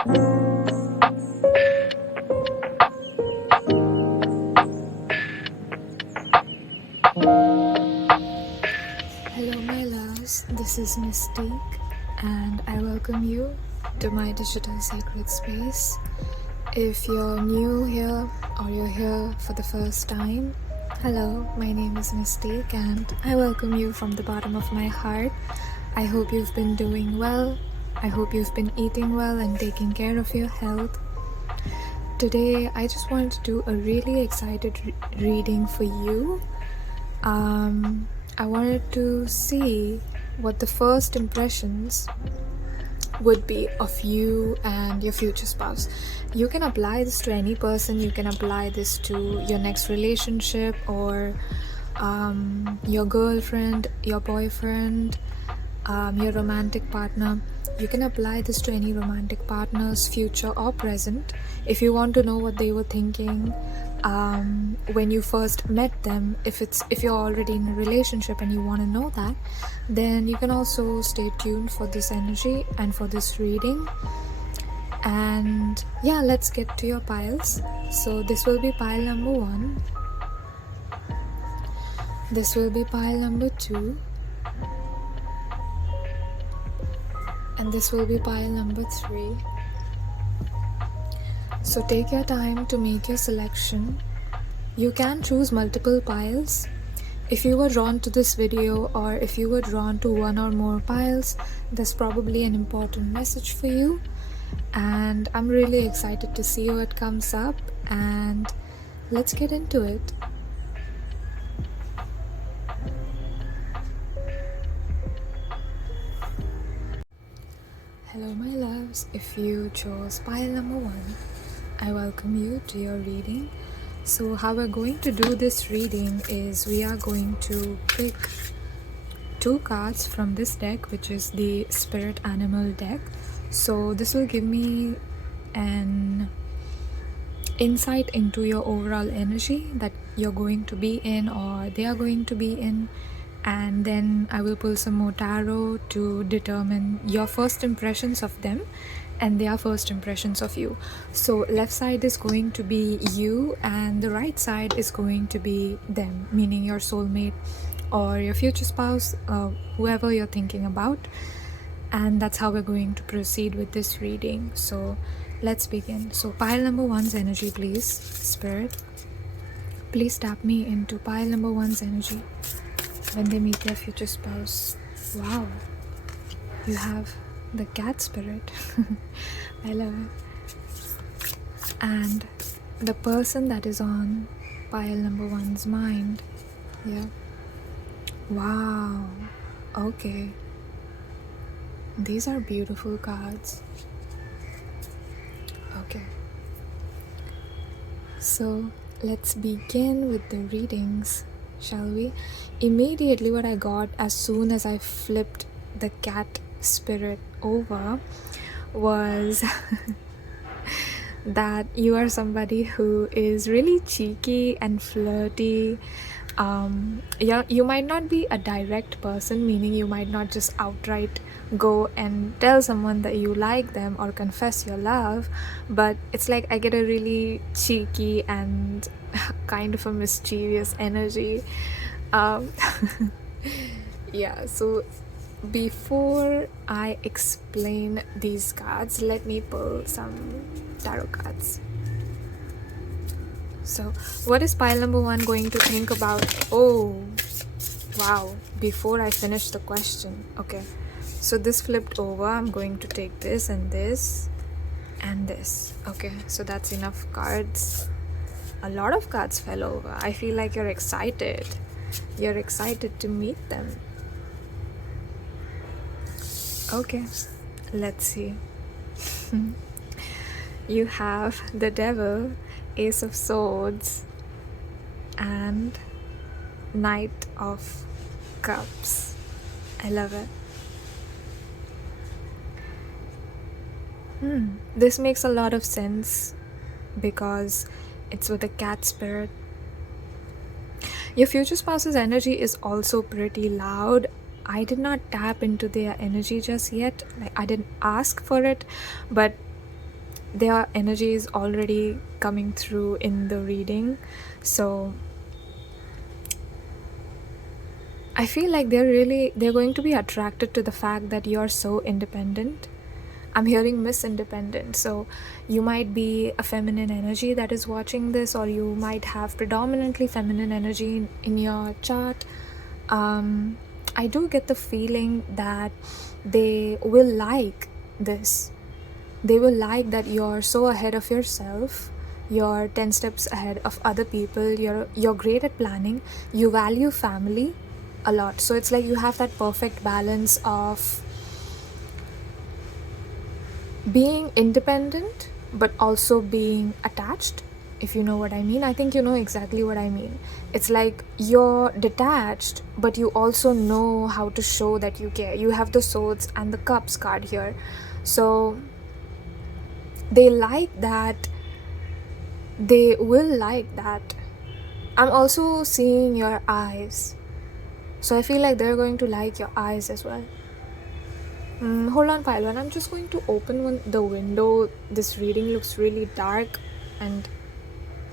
Hello my loves, this is Mystique and I welcome you to my digital sacred space. If you're new here or you're here for the first time, hello, my name is Mystique and I welcome you from the bottom of my heart. I hope you've been doing well. I hope you've been eating well and taking care of your health. Today I just wanted to do a really excited reading for you. I wanted to see what the first impressions would be of you and your future spouse. You can apply this to any person. You can apply this to your next relationship or your girlfriend, your boyfriend, your romantic partner. You can apply this to any romantic partners, future or present. If you want to know what they were thinking when you first met them, if you're already in a relationship and you want to know that, then you can also stay tuned for this energy and for this reading. And yeah, let's get to your piles. So this will be pile number 1, this will be pile number 2, and this will be pile number 3. So take your time to make your selection. You can choose multiple piles. If you were drawn to this video or if you were drawn to one or more piles, there's probably an important message for you. And I'm really excited to see what comes up, and let's get into it. Hello my loves, if you chose pile number 1, I welcome you to your reading. So how we're going to do this reading is we are going to pick 2 cards from this deck, which is the Spirit Animal deck. So this will give me an insight into your overall energy that you're going to be in or they are going to be in. And then I will pull some more tarot to determine your first impressions of them and their first impressions of you. So left side is going to be you and the right side is going to be them, meaning your soulmate or your future spouse, whoever you're thinking about. And that's how we're going to proceed with this reading. So let's begin. So pile number 1's energy, please. Spirit, please tap me into pile number 1's energy when they meet their future spouse. Wow, you have the cat spirit. I love it. And the person that is on pile number 1's mind. Yeah. Wow. Okay. These are beautiful cards. Okay. So let's begin with the readings, shall we? Immediately what I got as soon as I flipped the cat spirit over was that you are somebody who is really cheeky and flirty. Yeah, you might not be a direct person, meaning you might not just outright go and tell someone that you like them or confess your love, but it's like I get a really cheeky and kind of a mischievous energy. Yeah, so before I explain these cards, let me pull some tarot cards. So what is pile number 1 going to think about? Oh wow, before I finish the question. Okay, so this flipped over. I'm going to take this and this and this. Okay, so that's enough cards. A lot of cards fell over. I feel like you're excited. You're excited to meet them. Okay, let's see. You have the Devil, Ace of Swords, and Knight of Cups. I love it. This makes a lot of sense because it's with the cat spirit. Your future spouse's energy is also pretty loud. I did not tap into their energy just yet. Like, I didn't ask for it, but their energy is already coming through in the reading. So I feel like they're going to be attracted to the fact that you're so independent. I'm hearing Miss Independent, so you might be a feminine energy that is watching this, or you might have predominantly feminine energy in your chart. I do get the feeling that they will like this. They will like that you're so ahead of yourself. You're 10 steps ahead of other people. You're great at planning. You value family a lot. So it's like you have that perfect balance of being independent but also being attached, if you know what I mean. I think you know exactly what I mean. It's like you're detached, but you also know how to show that you care. You have the Swords and the Cups card here. So they like that. They will like that. I'm also seeing your eyes. So I feel like they're going to like your eyes as well. Hold on, pile one. I'm just going to open the window. This reading looks really dark and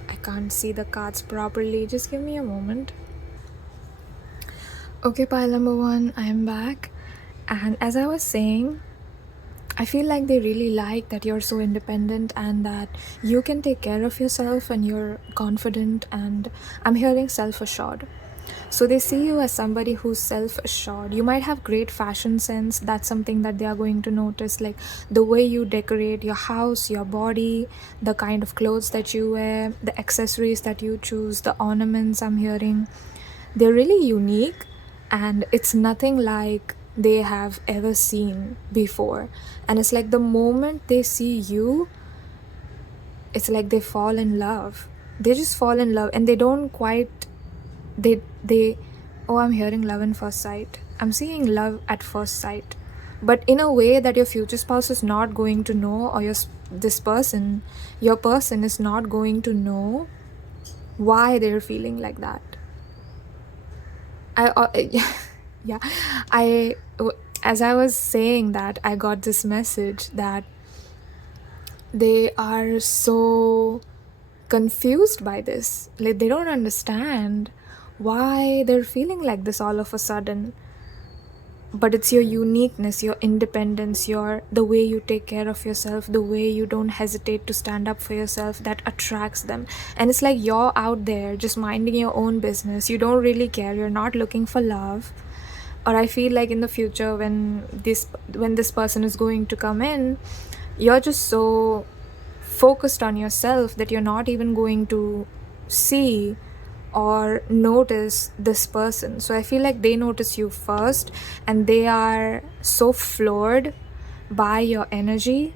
I can't see the cards properly. Just give me a moment. Okay, pile number one, I'm back. And as I was saying, I feel like they really like that you're so independent and that you can take care of yourself and you're confident, and I'm hearing self-assured. So they see you as somebody who's self-assured. You might have great fashion sense. That's something that they are going to notice, like the way you decorate your house, your body, the kind of clothes that you wear, the accessories that you choose, the ornaments. I'm hearing they're really unique, and it's nothing like they have ever seen before. And it's like the moment they see you, it's like they fall in love. They just fall in love, and they don't quite I'm hearing love in first sight. I'm seeing love at first sight, but in a way that your future spouse is not going to know, or your person is not going to know why they're feeling like that. As I was saying that, I got this message that they are so confused by this. Like, they don't understand why they're feeling like this all of a sudden. But it's your uniqueness, your independence, the way you take care of yourself, the way you don't hesitate to stand up for yourself, that attracts them. And it's like you're out there just minding your own business. You don't really care. You're not looking for love. Or I feel like in the future, when this person is going to come in, you're just so focused on yourself that you're not even going to see or notice this person. So I feel like they notice you first, and they are so floored by your energy.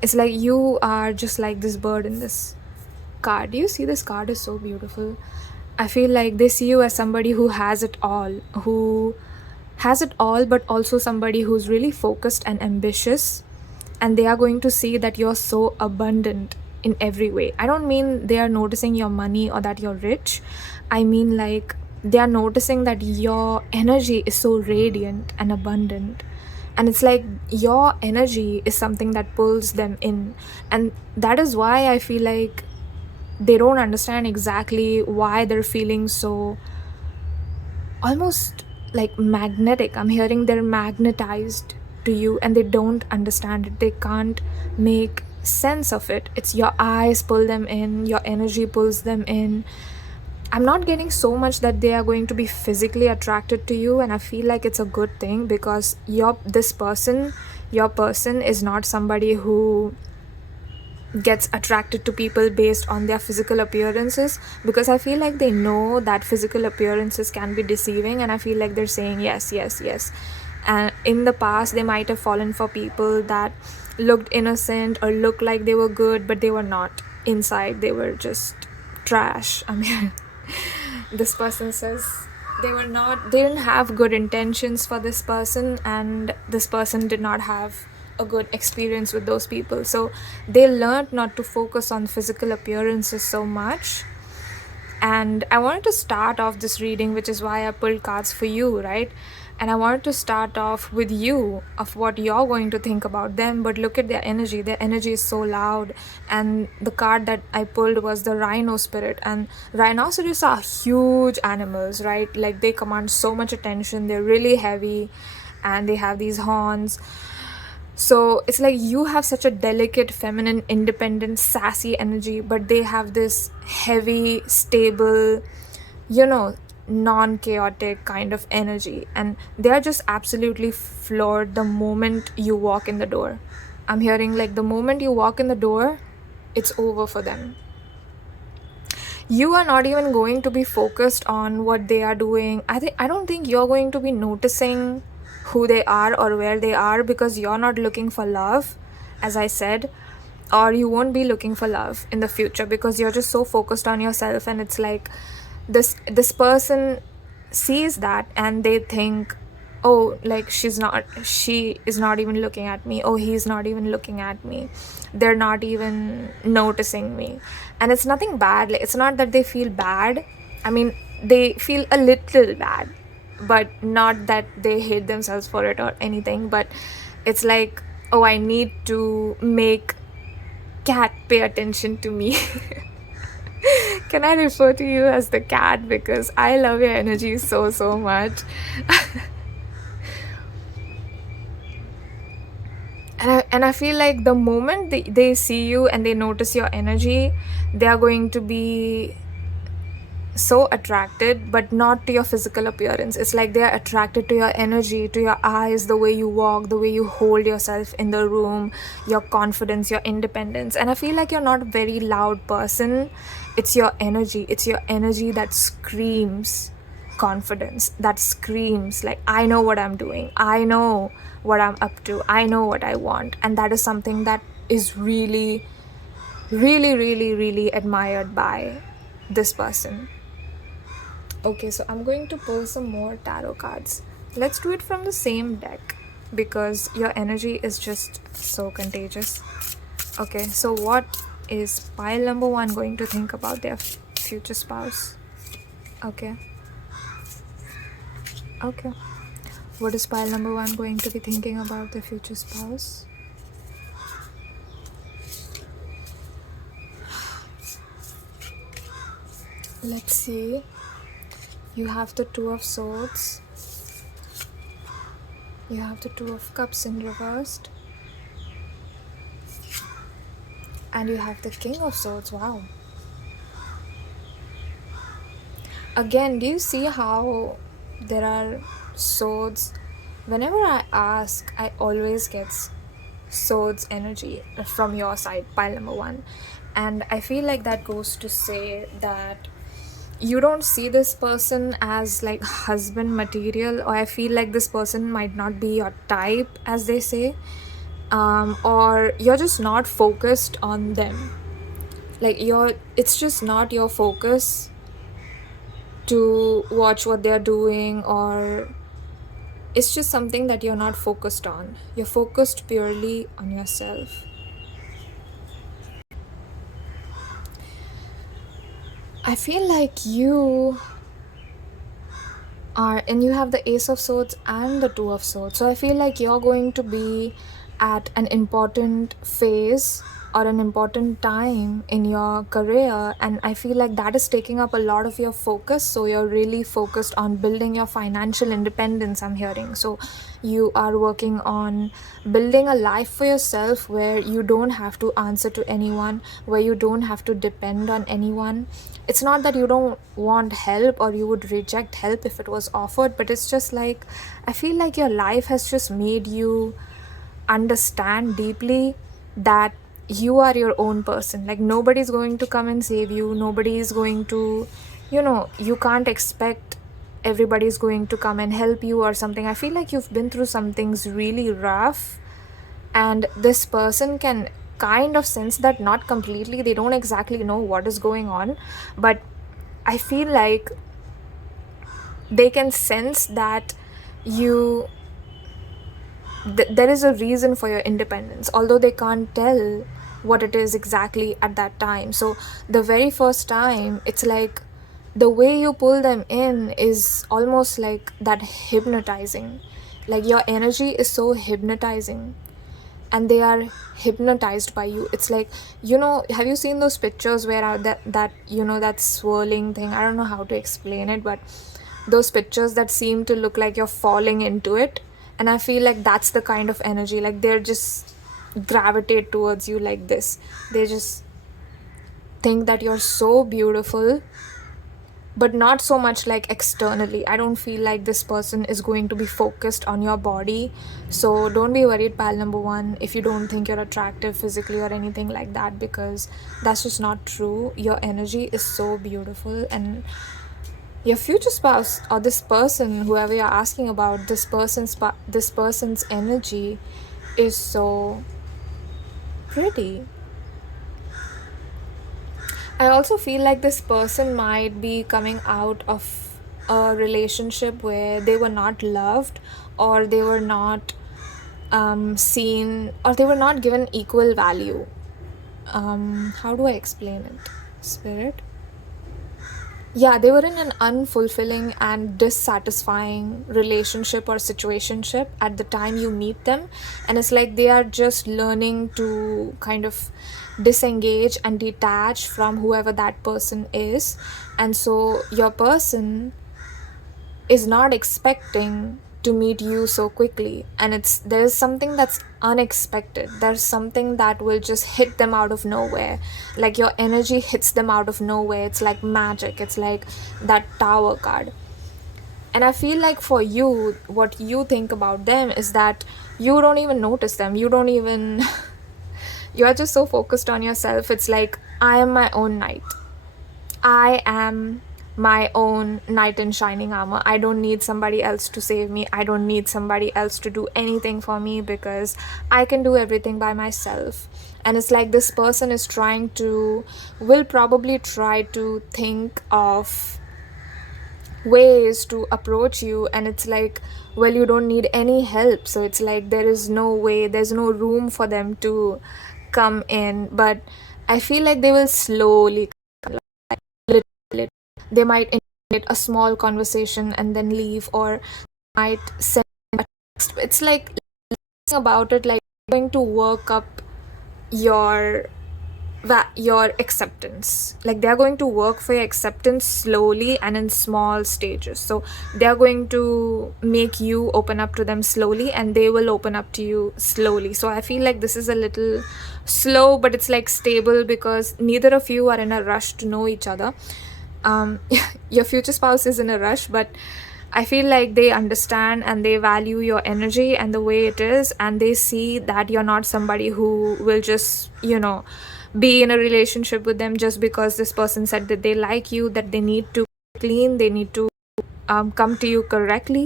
It's like you are just like this bird in this card. Do you see this card is so beautiful? I feel like they see you as somebody who has it all, but also somebody who's really focused and ambitious, and they are going to see that you're so abundant in every way. I don't mean they are noticing your money or that you're rich. I mean, like, they are noticing that your energy is so radiant and abundant. And it's like your energy is something that pulls them in. And that is why I feel like they don't understand exactly why they're feeling so almost like magnetic. I'm hearing they're magnetized to you, and they don't understand it. They can't make sense of it. It's your eyes pull them in, your energy pulls them in. I'm not getting so much that they are going to be physically attracted to you, and I feel like it's a good thing, because your person is not somebody who gets attracted to people based on their physical appearances, because I feel like they know that physical appearances can be deceiving, and I feel like they're saying yes. And in the past, they might have fallen for people that looked innocent or looked like they were good, but they were not. Inside, they were just trash. I mean, this person says they didn't have good intentions for this person, and this person did not have a good experience with those people. So they learned not to focus on physical appearances so much. And I wanted to start off this reading, which is why I pulled cards for you, right? And I wanted to start off with you, of what you're going to think about them. But look at their energy. Their energy is so loud. And the card that I pulled was the rhino spirit. And rhinoceros are huge animals, right? Like, they command so much attention. They're really heavy and they have these horns. So it's like you have such a delicate, feminine, independent, sassy energy, but they have this heavy, stable, non-chaotic kind of energy. And they're just absolutely floored the moment you walk in the door. I'm hearing like the moment you walk in the door, it's over for them. You are not even going to be focused on what they are doing. I don't think you're going to be noticing who they are or where they are, because you're not looking for love, as I said, or you won't be looking for love in the future because you're just so focused on yourself. And it's like this person sees that and they think, oh, like she is not even looking at me, oh, he's not even looking at me, they're not even noticing me. And it's nothing bad. Like, it's not that they feel bad. I mean, they feel a little bad, but not that they hate themselves for it or anything. But it's like, oh, I need to make cat pay attention to me. Can I refer to you as the cat, because I love your energy so much. And I feel like the moment they see you and they notice your energy, they are going to be so attracted, but not to your physical appearance. It's like they are attracted to your energy, to your eyes, the way you walk, the way you hold yourself in the room, your confidence, your independence. And I feel like you're not a very loud person. It's your energy. It's your energy that screams confidence, that screams like, I know what I'm doing, I know what I'm up to, I know what I want. And that is something that is really admired by this person. Okay, so I'm going to pull some more tarot cards. Let's do it from the same deck because your energy is just so contagious. Okay, so what is pile number 1 going to think about their future spouse? Okay. What is pile number 1 going to be thinking about their future spouse? Let's see. You have the 2 of Swords. You have the 2 of Cups in reversed. And you have the King of Swords. Wow. Again, do you see how there are swords? Whenever I ask, I always get swords energy from your side, pile number 1. And I feel like that goes to say that you don't see this person as like husband material, or I feel like this person might not be your type, as they say, or you're just not focused on them. Like, it's just not your focus to watch what they're doing, or it's just something that you're not focused on. You're focused purely on yourself. I feel like you are, and you have the Ace of Swords and the 2 of Swords. So I feel like you're going to be at an important phase or an important time in your career, and I feel like that is taking up a lot of your focus. So you're really focused on building your financial independence, I'm hearing. So you are working on building a life for yourself where you don't have to answer to anyone, where you don't have to depend on anyone. It's not that you don't want help or you would reject help if it was offered, but it's just like, I feel like your life has just made you understand deeply that you are your own person. Like, nobody's going to come and save you. Nobody is going to, you can't expect everybody's going to come and help you or something. I feel like you've been through some things really rough, and this person can kind of sense that. Not completely, they don't exactly know what is going on, but I feel like they can sense that there is a reason for your independence, although they can't tell what it is exactly at that time. So the very first time, it's like the way you pull them in is almost like that hypnotizing. Like your energy is so hypnotizing and they are hypnotized by you. It's like, have you seen those pictures where that swirling thing? I don't know how to explain it, but those pictures that seem to look like you're falling into it. And I feel like that's the kind of energy. Like they're just gravitate towards you like this. They just think that you're so beautiful, but not so much like externally. I don't feel like this person is going to be focused on your body. So don't be worried, pal number one, if you don't think you're attractive physically or anything like that, because that's just not true. Your energy is so beautiful, and your future spouse or this person, whoever you're asking about, this person's energy is so pretty. I also feel like this person might be coming out of a relationship where they were not loved, or they were not seen, or they were not given equal value. How do I explain it, Spirit? Yeah, they were in an unfulfilling and dissatisfying relationship or situationship at the time you meet them, and it's like they are just learning to kind of disengage and detach from whoever that person is. And so your person is not expecting to meet you so quickly, and there's something that's unexpected. There's something that will just hit them out of nowhere. Like your energy hits them out of nowhere. It's like magic. It's like that Tower card. And I feel like for you, what you think about them is that you don't even notice them. You don't even you are just so focused on yourself. It's like, I am my own knight. I am my own knight in shining armor. I don't need somebody else to save me. I don't need somebody else to do anything for me, because I can do everything by myself. And it's like this person will probably try to think of ways to approach you, and it's like, well, you don't need any help. So it's like there's no room for them to come in. But I feel like they will slowly, like, they might initiate a small conversation and then leave, or might send a text. It's like about it, like going to work up your acceptance. Like they're going to work for your acceptance slowly and in small stages. So they're going to make you open up to them slowly, and they will open up to you slowly. So I feel like this is a little slow, but it's like stable, because neither of you are in a rush to know each other. Your future spouse is in a rush, but I feel like they understand and they value your energy and the way it is, and they see that you're not somebody who will just, be in a relationship with them just because this person said that they like you, that they need to clean, they need to come to you correctly,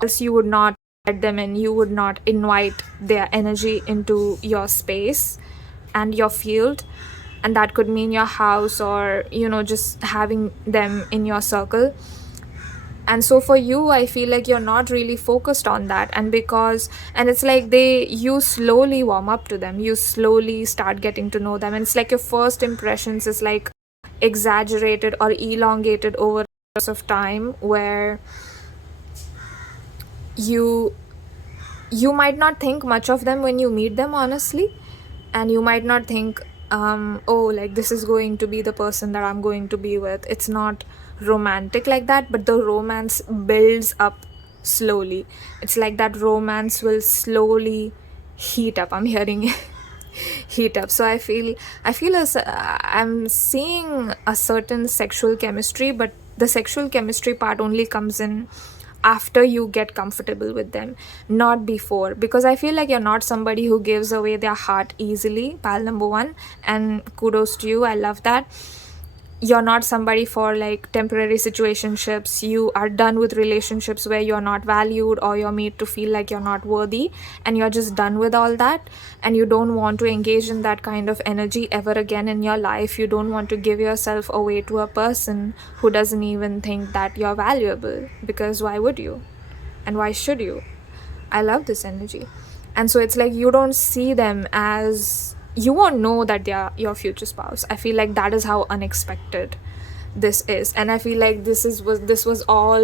else you would not let them in, you would not invite their energy into your space and your field. And that could mean your house, or just having them in your circle. And so for you, I feel like you're not really focused on that, and it's like you slowly warm up to them, you slowly start getting to know them, and it's like your first impressions is like exaggerated or elongated over the course of time, where you might not think much of them when you meet them, honestly. And you might not think, like this is going to be the person that I'm going to be with. It's not romantic like that, but the romance builds up slowly. It's like that romance will slowly heat up. I'm hearing heat up. So I feel as I'm seeing a certain sexual chemistry, but the sexual chemistry part only comes in after you get comfortable with them, not before. Because I feel like you're not somebody who gives away their heart easily, pal number one, and kudos to you. I love that. You're not somebody for like temporary situationships. You are done with relationships where you're not valued, or you're made to feel like you're not worthy, and you're just done with all that, and you don't want to engage in that kind of energy ever again in your life. You don't want to give yourself away to a person who doesn't even think that you're valuable, because why would you, and why should you? I love this energy. And so it's like you don't see them as, you won't know that they are your future spouse. I feel like that is how unexpected this is. And I feel like this was all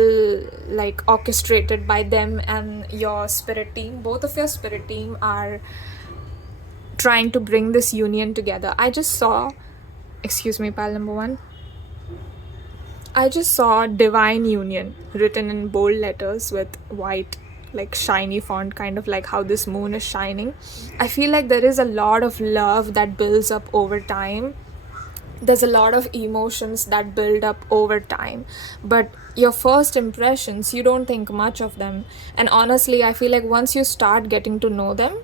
like orchestrated by them and your spirit team. Both of your spirit team are trying to bring this union together. I just saw, excuse me, pile number 1. I just saw divine union written in bold letters with white, like shiny font, kind of like how this moon is shining. I feel like there is a lot of love that builds up over time. There's a lot of emotions that build up over time, but your first impressions, you don't think much of them. And honestly, I feel like once you start getting to know them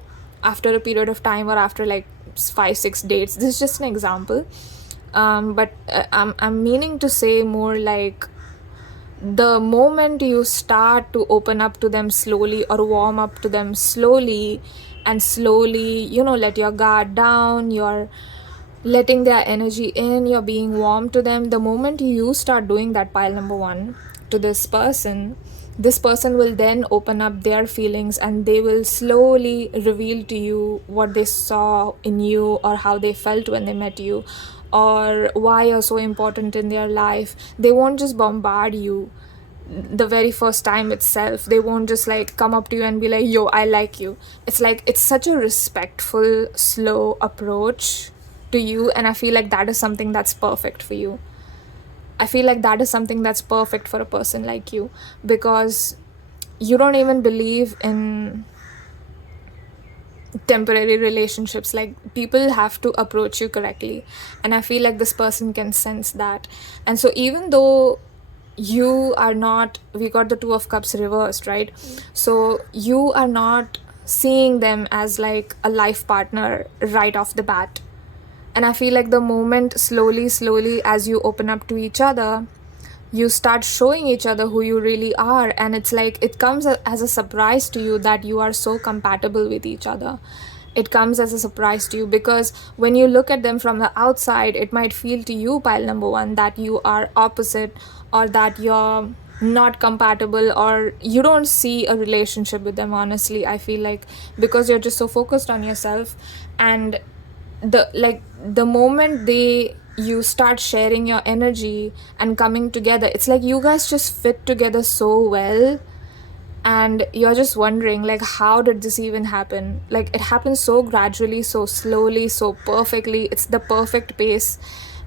after a period of time, or after like 5-6 dates, this is just an example, but I'm meaning to say more like the moment you start to open up to them slowly, or warm up to them slowly, and slowly, let your guard down, you're letting their energy in, you're being warm to them. The moment you start doing that, pile number 1, to this person will then open up their feelings, and they will slowly reveal to you what they saw in you, or how they felt when they met you, or why you're so important in their life. They won't just bombard you the very first time itself. They won't just like come up to you and be like, yo, I like you. It's like, it's such a respectful, slow approach to you, and I feel like that is something that's perfect for you. I feel like that is something that's perfect for a person like you, because you don't even believe in temporary relationships. Like, people have to approach you correctly, and I feel like this person can sense that. And so even though you are not, we got the 2 of Cups reversed, right? So you are not seeing them as like a life partner right off the bat. And I feel like the moment slowly as you open up to each other, you start showing each other who you really are, and it's like it comes as a surprise to you that you are so compatible with each other. It comes as a surprise to you, because when you look at them from the outside, it might feel to you, pile number 1, that you are opposite, or that you're not compatible, or you don't see a relationship with them. Honestly, I feel like, because you're just so focused on yourself, and the moment you start sharing your energy and coming together, it's like you guys just fit together so well, and you're just wondering like, how did this even happen? Like, it happens so gradually, so slowly, so perfectly. It's the perfect pace,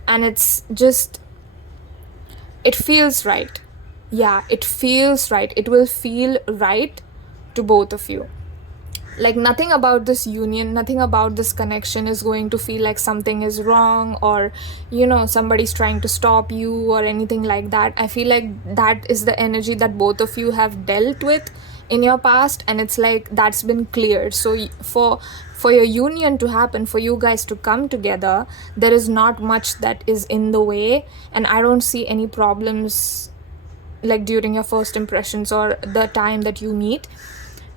and it's just, it feels right. Yeah, it feels right. It will feel right to both of you. Like, nothing about this union, nothing about this connection is going to feel like something is wrong, or somebody's trying to stop you, or anything like that. I feel like that is the energy that both of you have dealt with in your past, and it's like that's been cleared. So for your union to happen, for you guys to come together, there is not much that is in the way, and I don't see any problems like during your first impressions or the time that you meet.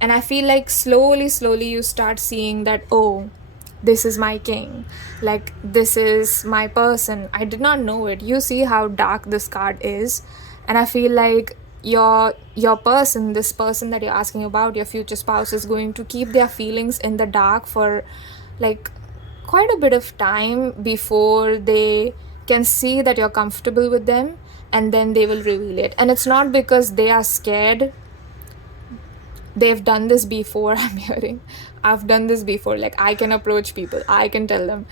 And I feel like slowly you start seeing that, oh, this is my king. Like, this is my person. I did not know it. You see how dark this card is. And I feel like your person, this person that you're asking about, your future spouse, is going to keep their feelings in the dark for like quite a bit of time before they can see that you're comfortable with them, and then they will reveal it. And it's not because they are scared. They've done this before. I'm hearing, I've done this before. Like, I can approach people, I can tell them.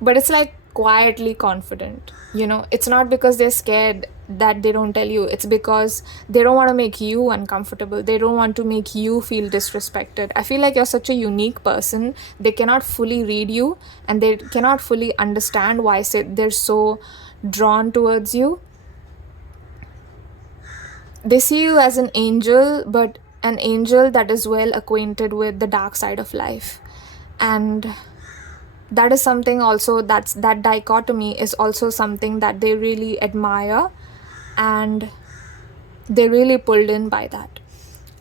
But it's like quietly confident, it's not because they're scared that they don't tell you. It's because they don't want to make you uncomfortable. They don't want to make you feel disrespected. I feel like you're such a unique person. They cannot fully read you, and they cannot fully understand why they're so drawn towards you. They see you as an angel, but an angel that is well acquainted with the dark side of life. And that is something also, that dichotomy is also something that they really admire, and they're really pulled in by that.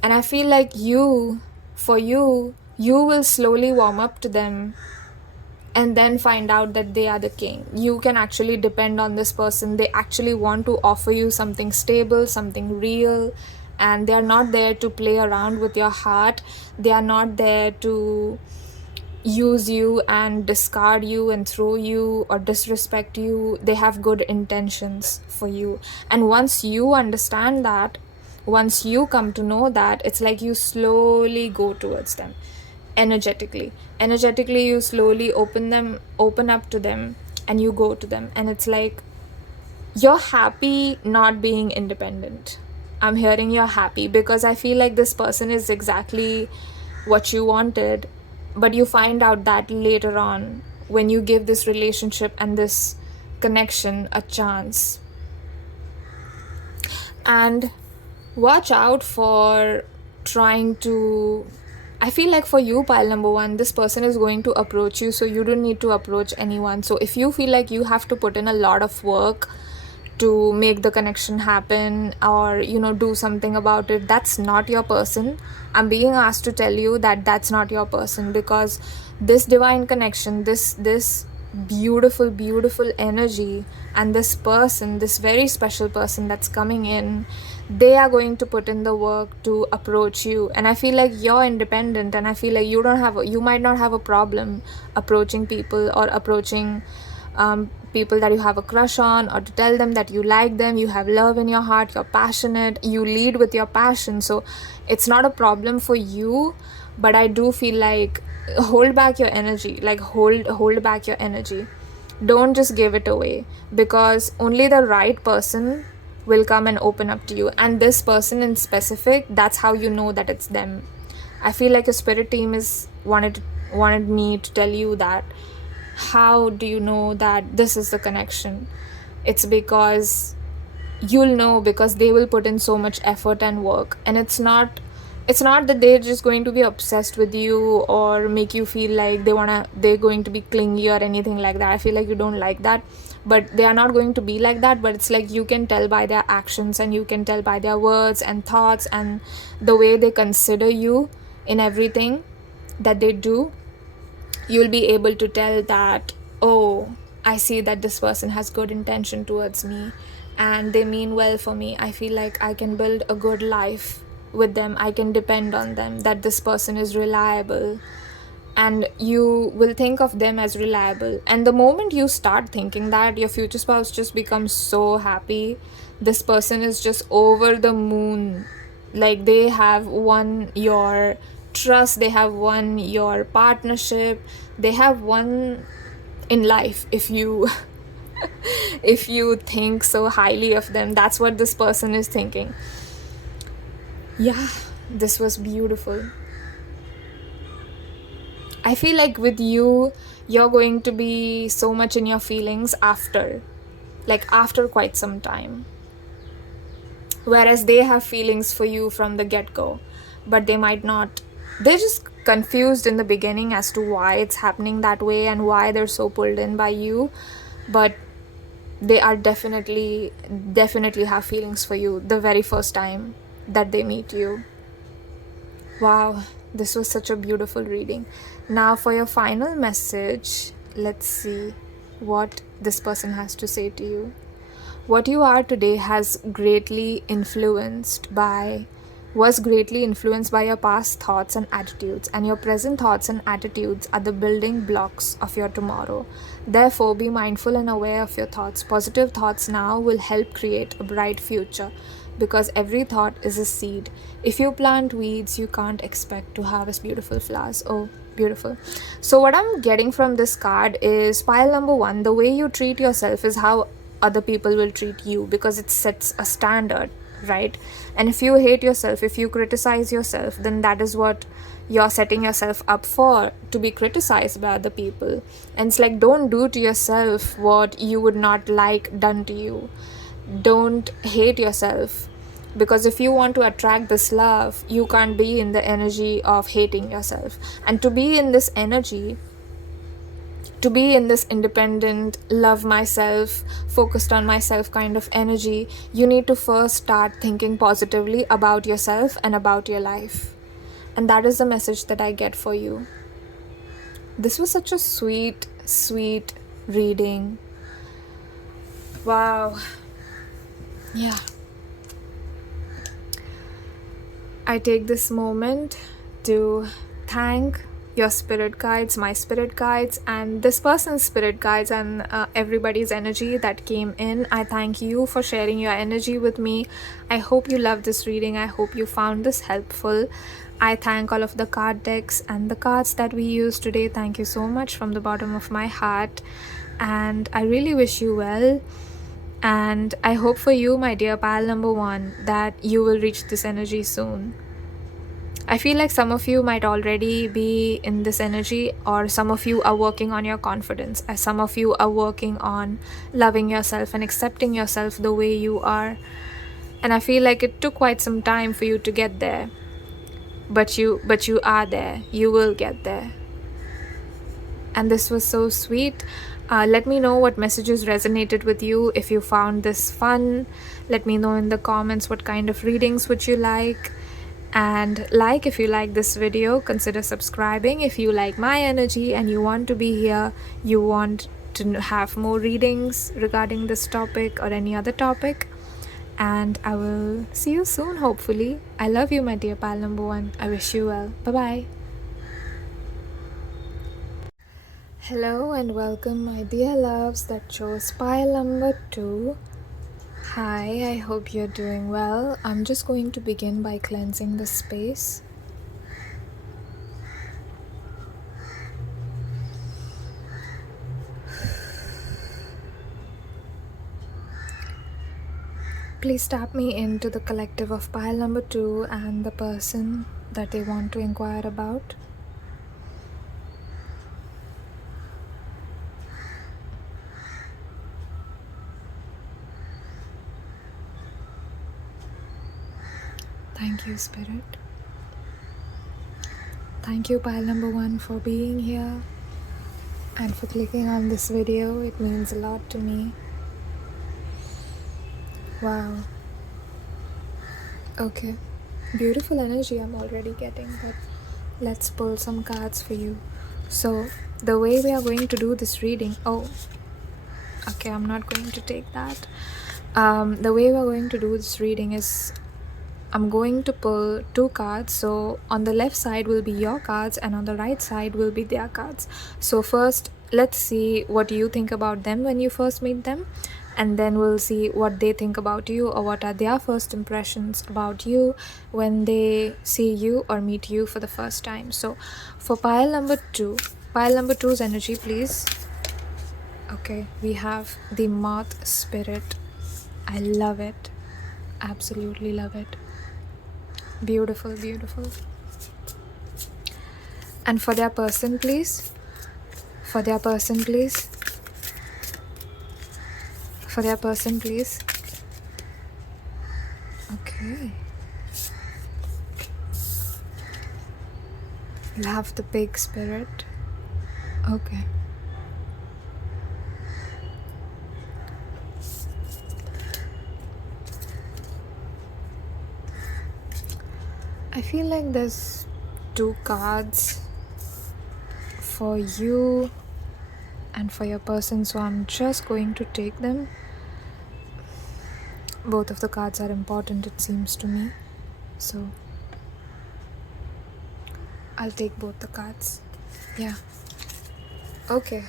And I feel like for you will slowly warm up to them, and then find out that they are the king. You can actually depend on this person. They actually want to offer you something stable, something real, and they are not there to play around with your heart. They are not there to use you and discard you and throw you or disrespect you. They have good intentions for you. And once you understand that, once you come to know that, it's like you slowly go towards them energetically you slowly open up to them, and you go to them, and it's like you're happy not being independent. I'm hearing you're happy because I feel like this person is exactly what you wanted, but you find out that later on when you give this relationship and this connection a chance. And watch out for trying to, I feel like for you, pile number one, this person is going to approach you, so you don't need to approach anyone. So if you feel like you have to put in a lot of work to make the connection happen, or do something about it, that's not your person. I'm being asked to tell you that that's not your person, because this divine connection, this beautiful energy, and this person, this very special person that's coming in, they are going to put in the work to approach you. And I feel like you're independent, and I feel like you might not have a problem approaching people, or approaching people that you have a crush on, or to tell them that you like them, you have love in your heart, you're passionate, you lead with your passion. So it's not a problem for you, but I do feel like hold back your energy, like hold back your energy. Don't just give it away, because only the right person will come and open up to you. And this person in specific, that's how you know that it's them. I feel like a spirit team is wanted me to tell you that. How do you know that this is the connection? It's because you'll know, because they will put in so much effort and work. And it's not that they're just going to be obsessed with you or make you feel like they're going to be clingy or anything like that. I feel like you don't like that, but they are not going to be like that. But it's like you can tell by their actions, and you can tell by their words and thoughts, and the way they consider you in everything that they do. You'll be able to tell that, oh, I see that this person has good intention towards me, and they mean well for me. I feel like I can build a good life with them. I can depend on them, that this person is reliable. And you will think of them as reliable. And the moment you start thinking that, your future spouse just becomes so happy. This person is just over the moon. Like, they have won your trust, they have won your partnership, they have won in life. If you if you think so highly of them, that's what this person is thinking. Yeah, this was beautiful. I feel like with you, you're going to be so much in your feelings after quite some time. Whereas they have feelings for you from the get-go, but they might not. They're just confused in the beginning as to why it's happening that way and why they're so pulled in by you. But they are definitely have feelings for you the very first time that they meet you. Wow, this was such a beautiful reading. Now for your final message, let's see what this person has to say to you. What you are today was greatly influenced by your past thoughts and attitudes, and your present thoughts and attitudes are the building blocks of your tomorrow. Therefore, be mindful and aware of your thoughts. Positive thoughts now will help create a bright future, because every thought is a seed. If you plant weeds, you can't expect to harvest beautiful flowers. Oh, beautiful. So what I'm getting from this card is, pile number one, the way you treat yourself is how other people will treat you, because it sets a standard, right? And if you hate yourself, if you criticize yourself, then that is what you're setting yourself up for, to be criticized by other people. And it's like, don't do to yourself what you would not like done to you. Don't hate yourself, because if you want to attract this love, you can't be in the energy of hating yourself. And to be in this energy, to be in this independent, love myself, focused on myself kind of energy, you need to first start thinking positively about yourself and about your life. And that is the message that I get for you. This was such a sweet reading. Wow. Yeah. I take this moment to thank your spirit guides, my spirit guides, and this person's spirit guides, and everybody's energy that came in. I thank you for sharing your energy with me. I hope you loved this reading. I hope you found this helpful. I thank all of the card decks and the cards that we used today. Thank you so much from the bottom of my heart, and I really wish you well. And I hope for you, my dear pile number one, that you will reach this energy soon. I feel like some of you might already be in this energy, or some of you are working on your confidence, as some of you are working on loving yourself and accepting yourself the way you are. And I feel like it took quite some time for you to get there, but you are there. You will get there. And this was so sweet. Let me know what messages resonated with you. If you found this fun, let me know in the comments what kind of readings would you like. And if you like this video, consider subscribing. If you like my energy and you want to be here, you want to have more readings regarding this topic or any other topic, and I will see you soon, hopefully. I love you, my dear pal number one. I wish you well. Bye-bye. Hello and welcome, my dear loves that chose pile number 2. Hi, I hope you're doing well. I'm just going to begin by cleansing the space. Please tap me into the collective of pile number 2 and the person that they want to inquire about. Thank you, Spirit. Thank you, pile number 1, for being here and for clicking on this video. It means a lot to me. Wow. Okay. Beautiful energy I'm already getting, but let's pull some cards for you. So, the way we are going to do this reading... Oh, okay, I'm not going to take that. The way we're going to do this reading is... I'm going to pull 2 cards. So on the left side will be your cards and on the right side will be their cards. So first, let's see what you think about them when you first meet them, and then we'll see what they think about you, or what are their first impressions about you when they see you or meet you for the first time. So for pile number 2, pile number 2's energy, please. Okay, we have the moth spirit. I love it. Absolutely love it. Beautiful, beautiful. And for their person, please. For their person, please. For their person, please. Okay. We'll have the big spirit. Okay. I feel like there's 2 cards for you and for your person, so I'm just going to take them. Both of the cards are important, it seems to me, so I'll take both the cards. Yeah. Okay.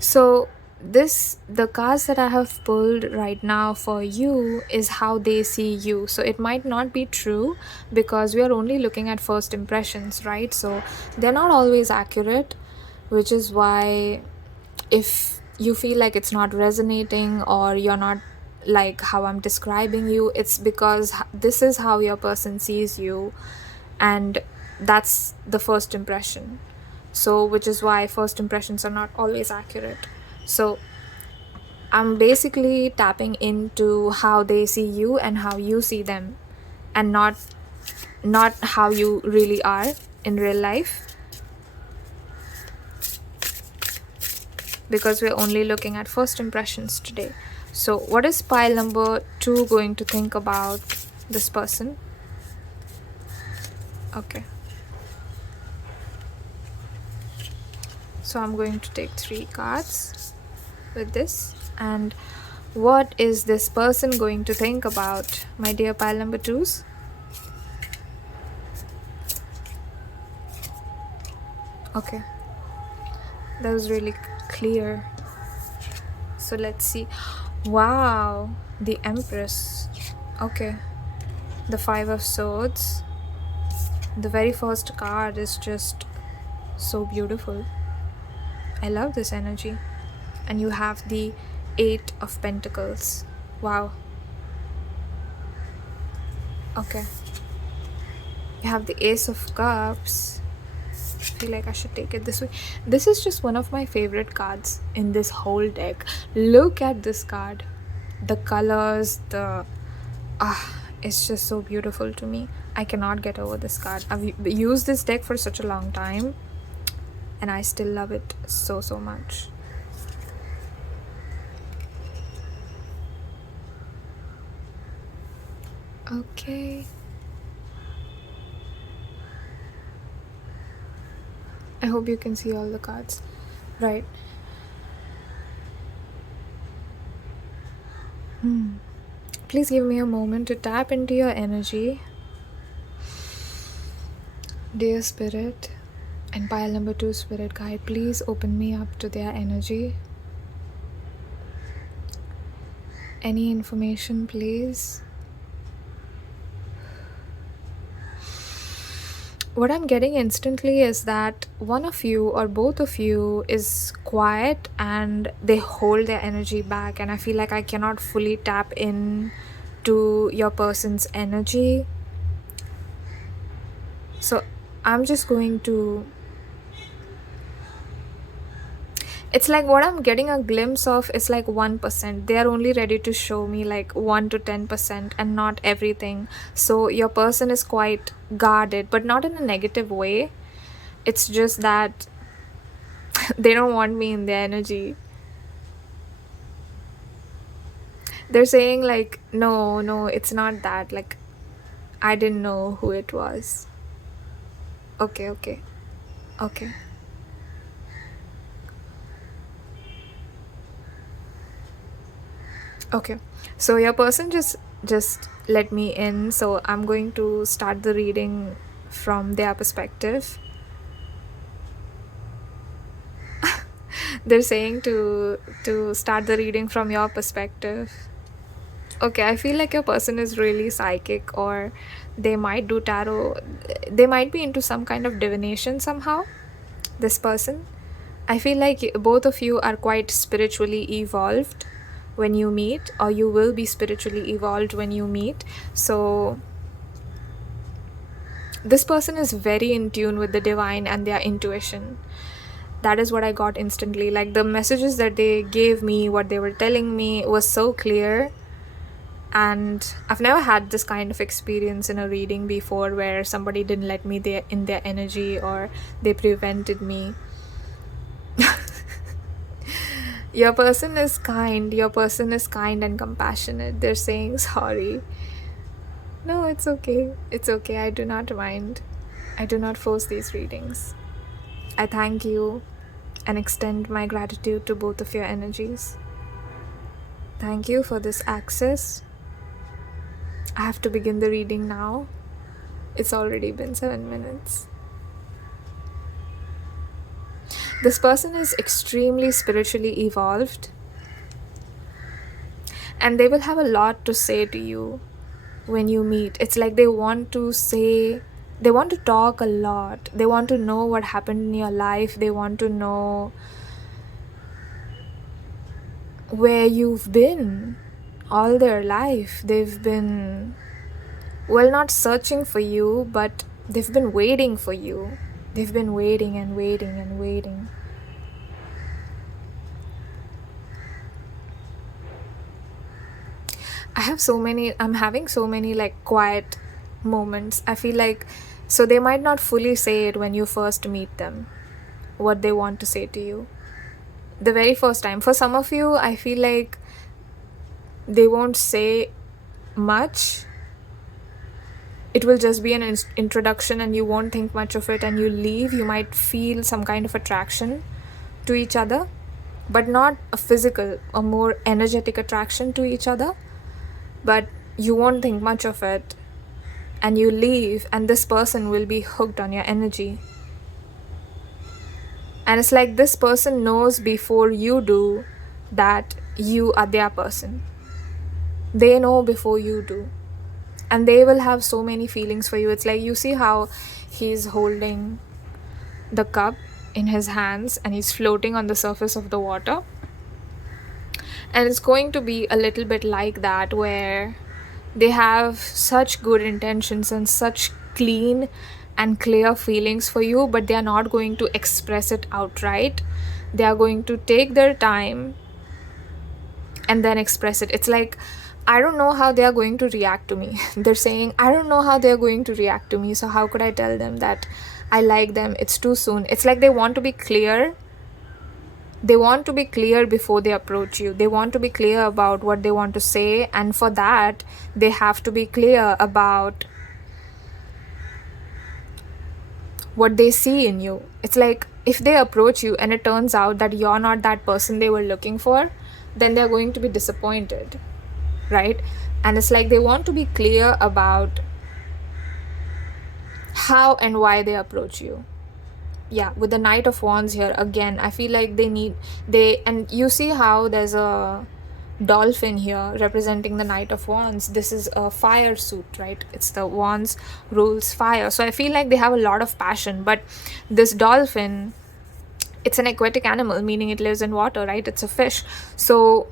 So the cards that I have pulled right now for you is how they see you. So it might not be true, because we are only looking at first impressions, right? So they're not always accurate, which is why if you feel like it's not resonating or you're not like how I'm describing you, it's because this is how your person sees you, and that's the first impression. So which is why first impressions are not always accurate. So I'm basically tapping into how they see you and how you see them, and not how you really are in real life, because we're only looking at first impressions today. So what is pile number 2 going to think about this person? Okay. So I'm going to take 3 cards with this, and What is this person going to think about, my dear pile number 2s? Okay, that was really clear. So let's see. Wow, the Empress. Okay, the 5 of Swords. The very first card is just so beautiful. I love this energy. And you have the 8 of Pentacles. Wow. Okay. You have the Ace of Cups. I feel like I should take it this way. This is just one of my favorite cards in this whole deck. Look at this card. The colors, it's just so beautiful to me. I cannot get over this card. I've used this deck for such a long time and I still love it so much. Okay. I hope you can see all the cards. Right. Please give me a moment to tap into your energy. Dear Spirit and pile number 2 Spirit Guide, please open me up to their energy. Any information, please. What I'm getting instantly is that one of you or both of you is quiet and they hold their energy back, and I feel like I cannot fully tap in to your person's energy. So I'm just going to... It's like what I'm getting a glimpse of is like 1%. They are only ready to show me like 1 to 10% and not everything. So your person is quite guarded, but not in a negative way. It's just that they don't want me in their energy. They're saying like, no, it's not that. Like, I didn't know who it was. Okay. Okay, so your person just let me in, so I'm going to start the reading from their perspective. They're saying to start the reading from your perspective. Okay, I feel like your person is really psychic, or they might do tarot. They might be into some kind of divination somehow, this person. I feel like both of you are quite spiritually evolved when you meet, or you will be spiritually evolved when you meet. So this person is very in tune with the divine and their intuition. That is what I got instantly. Like, the messages that they gave me, what they were telling me was so clear. And I've never had this kind of experience in a reading before, where somebody didn't let me in their energy, or they prevented me. Your person is kind. Your person is kind and compassionate. They're saying sorry. No, it's okay. It's okay. I do not mind. I do not force these readings. I thank you and extend my gratitude to both of your energies. Thank you for this access. I have to begin the reading now. It's already been 7 minutes. This person is extremely spiritually evolved, and they will have a lot to say to you when you meet. It's like they want to talk a lot. They want to know what happened in your life. They want to know where you've been all their life. They've been, well, not searching for you, but they've been waiting for you. They've been waiting and waiting and waiting. I'm having so many like quiet moments. I feel like, so they might not fully say it when you first meet them, what they want to say to you the very first time. For some of you, I feel like they won't say much. It will just be an introduction, and you won't think much of it, and you leave. You might feel some kind of attraction to each other. but not a physical, a more energetic attraction to each other. But you won't think much of it, and you leave, and this person will be hooked on your energy. And it's like this person knows before you do that you are their person. They know before you do. And they will have so many feelings for you. It's like, you see how he's holding the cup in his hands and he's floating on the surface of the water. And it's going to be a little bit like that, where they have such good intentions and such clean and clear feelings for you, but they are not going to express it outright. They are going to take their time and then express it. It's like, I don't know how they are going to react to me. They're saying, I don't know how they're going to react to me, so how could I tell them that I like them? It's too soon. It's like they want to be clear. They want to be clear before they approach you. They want to be clear about what they want to say, and for that, they have to be clear about what they see in you. It's like, if they approach you and it turns out that you're not that person they were looking for, then they're going to be disappointed, right? And it's like they want to be clear about how and why they approach you. Yeah, with the Knight of Wands here, again, I feel like and you see how there's a dolphin here representing the Knight of Wands. This is a fire suit, right? It's the Wands rules fire. So I feel like they have a lot of passion, but this dolphin, it's an aquatic animal, meaning it lives in water, right? It's a fish. So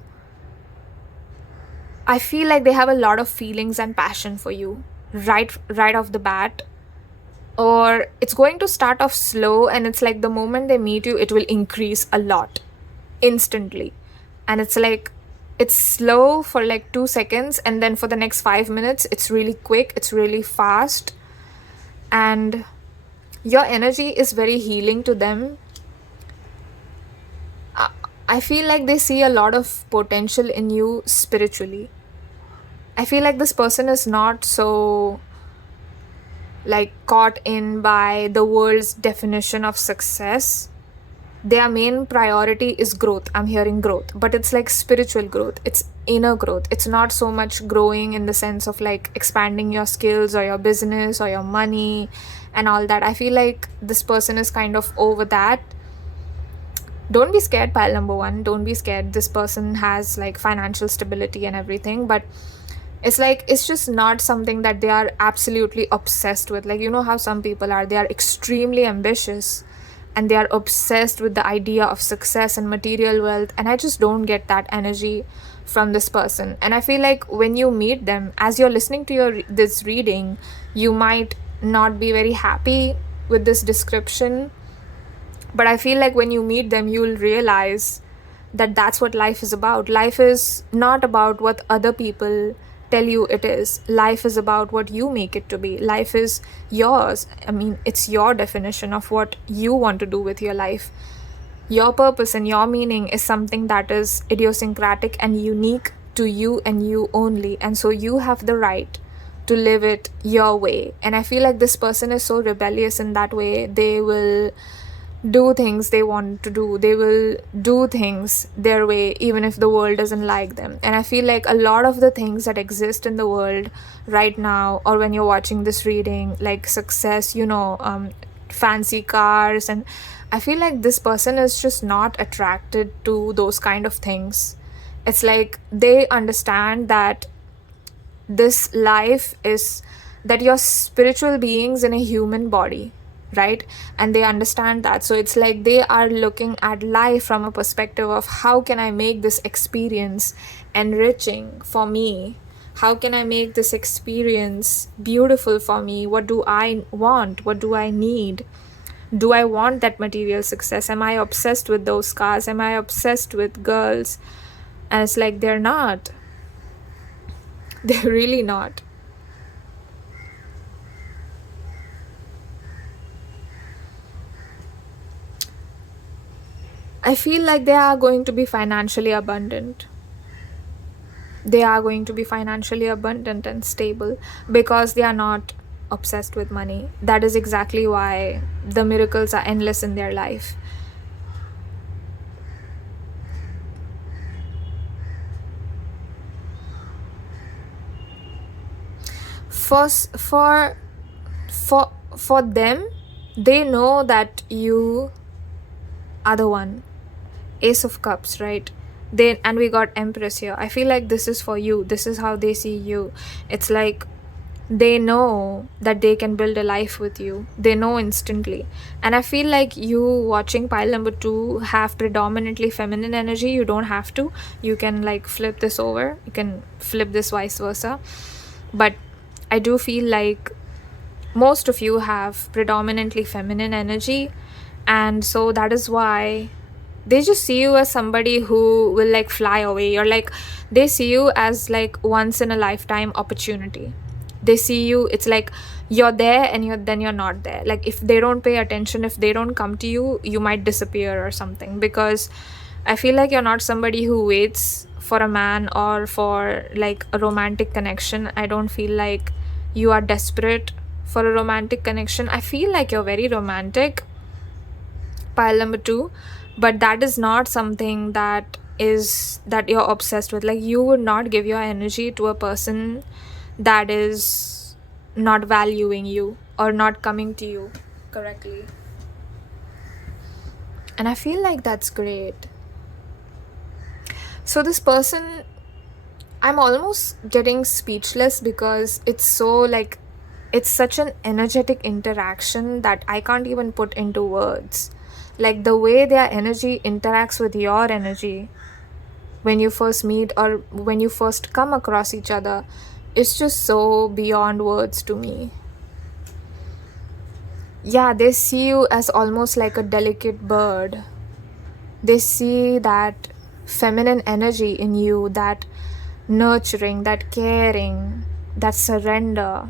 I feel like they have a lot of feelings and passion for you right off the bat. Or it's going to start off slow, and it's like the moment they meet you, it will increase a lot instantly. And it's like, it's slow for like 2 seconds, and then for the next 5 minutes, it's really quick, it's really fast. And your energy is very healing to them. I feel like they see a lot of potential in you spiritually. I feel like this person is not so like caught in by the world's definition of success. Their main priority is growth. I'm hearing growth, but it's like spiritual growth. It's inner growth. It's not so much growing in the sense of like expanding your skills or your business or your money and all that. I feel like this person is kind of over that. Don't be scared, pile number one. Don't be scared. This person has like financial stability and everything, but it's like, it's just not something that they are absolutely obsessed with. Like, you know how some people are, they are extremely ambitious and they are obsessed with the idea of success and material wealth. And I just don't get that energy from this person. And I feel like when you meet them, as you're listening to this reading, you might not be very happy with this description. But I feel like when you meet them, you'll realize that that's what life is about. Life is not about what other people tell you it is. Life is about what you make it to be. Life is yours. I mean, it's your definition of what you want to do with your life. Your purpose and your meaning is something that is idiosyncratic and unique to you and you only. And so you have the right to live it your way. And I feel like this person is so rebellious in that way. They will do things they want to do. They will do things their way, even if the world doesn't like them. And I feel like a lot of the things that exist in the world right now, or when you're watching this reading, like success, fancy cars, and I feel like this person is just not attracted to those kind of things. It's like they understand that this life is that you're spiritual beings in a human body, right? And they understand that. So it's like they are looking at life from a perspective of, how can I make this experience enriching for me? How can I make this experience beautiful for me? What do I want? What do I need? Do I want that material success? Am I obsessed with those cars? Am I obsessed with girls? And it's like, they're not. They're really not. I feel like they are going to be financially abundant. They are going to be financially abundant and stable because they are not obsessed with money. That is exactly why the miracles are endless in their life. for for them, they know that you are the one. Ace of Cups, right? And we got Empress here. I feel like this is for you. This is how they see you. It's like they know that they can build a life with you. They know instantly. And I feel like you watching pile number 2 have predominantly feminine energy. You don't have to. You can like flip this over. You can flip this vice versa. But I do feel like most of you have predominantly feminine energy, and so that is why they just see you as somebody who will like fly away. You're like, they see you as like once in a lifetime opportunity. They see you, it's like you're there and then you're not there. Like if they don't pay attention, if they don't come to you, you might disappear or something. Because I feel like you're not somebody who waits for a man or for like a romantic connection. I don't feel like you are desperate for a romantic connection. I feel like you're very romantic, pile number 2, but that is not something that you're obsessed with. Like you would not give your energy to a person that is not valuing you or not coming to you correctly. And I feel like that's great. So this person, I'm almost getting speechless because it's so like, it's such an energetic interaction that I can't even put into words. Like the way their energy interacts with your energy when you first meet or when you first come across each other, it's just so beyond words to me. Yeah, they see you as almost like a delicate bird. They see that feminine energy in you, that nurturing, that caring, that surrender.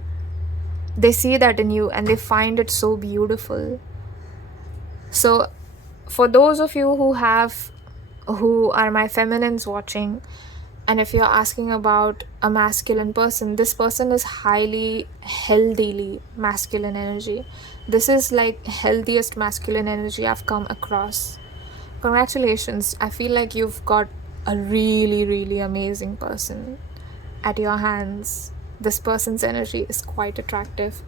They see that in you and they find it so beautiful. So for those of you who are my feminines watching, and if you're asking about a masculine person, this person is highly healthily masculine energy. This is like healthiest masculine energy I've come across. Congratulations. I feel like you've got a really, really amazing person at your hands. This person's energy is quite attractive.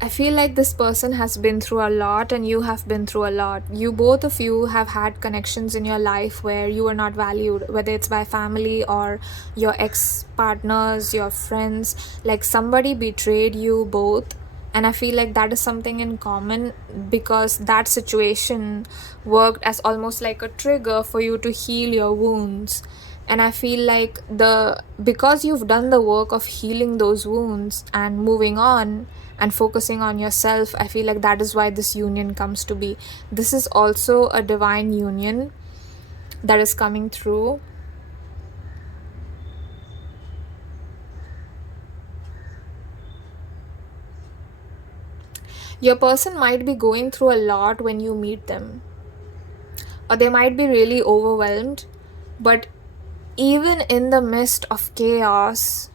I feel like this person has been through a lot and you have been through a lot. Both of you have had connections in your life where you were not valued, whether it's by family or your ex-partners, your friends. Like somebody betrayed you both. And I feel like that is something in common because that situation worked as almost like a trigger for you to heal your wounds. And I feel like because you've done the work of healing those wounds and moving on and focusing on yourself, I feel like that is why this union comes to be. This is also a divine union that is coming through. Your person might be going through a lot when you meet them, or they might be really overwhelmed, but even in the midst of chaos,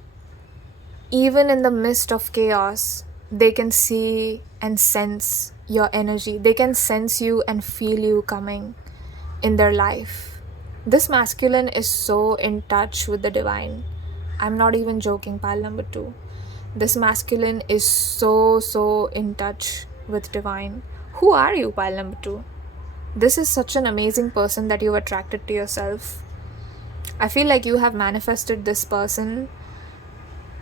they can see and sense your energy. They can sense you and feel you coming in their life. This masculine is so in touch with the divine. I'm not even joking, pile number 2. This masculine is so in touch with divine. Who are you, pile number 2? This is such an amazing person that you've attracted to yourself. I feel like you have manifested this person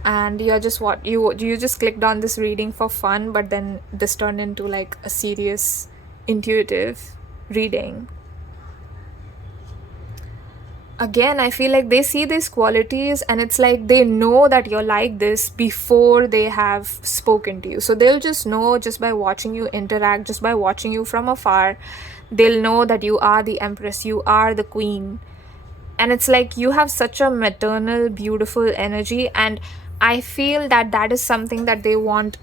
and you're just you just clicked on this reading for fun, but then this turned into like a serious intuitive reading. Again, I feel like they see these qualities and it's like they know that you're like this before they have spoken to you. So they'll just know just by watching you interact, just by watching you from afar, they'll know that you are the empress, you are the queen. And it's like you have such a maternal, beautiful energy, and I feel that that is something that they want.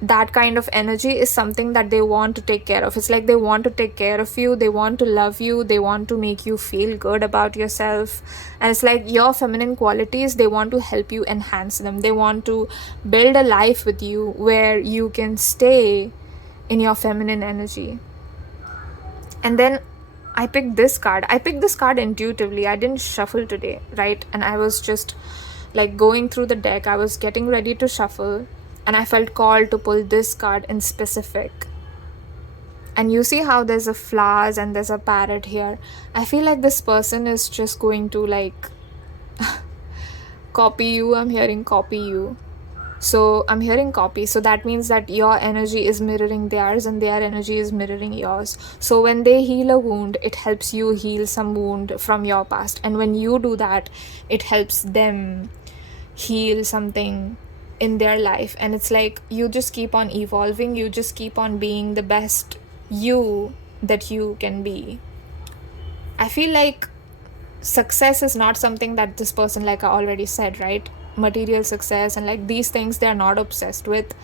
That kind of energy is something that they want to take care of. It's like they want to take care of you, they want to love you, they want to make you feel good about yourself. And it's like your feminine qualities, they want to help you enhance them. They want to build a life with you where you can stay in your feminine energy. And then I picked this card. I picked this card intuitively. I didn't shuffle today, right? And I was just like going through the deck. I was getting ready to shuffle and I felt called to pull this card in specific. And you see how there's a flowers and there's a parrot here. I feel like this person is just going to like copy you. I'm hearing copy you. So I'm hearing copy. So that means that your energy is mirroring theirs and their energy is mirroring yours. So when they heal a wound, it helps you heal some wound from your past. And when you do that, it helps them heal something in their life. And it's like you just keep on evolving. You just keep on being the best you that you can be. I feel like success is not something that this person, like I already said, right? Material success and like these things they're not obsessed with,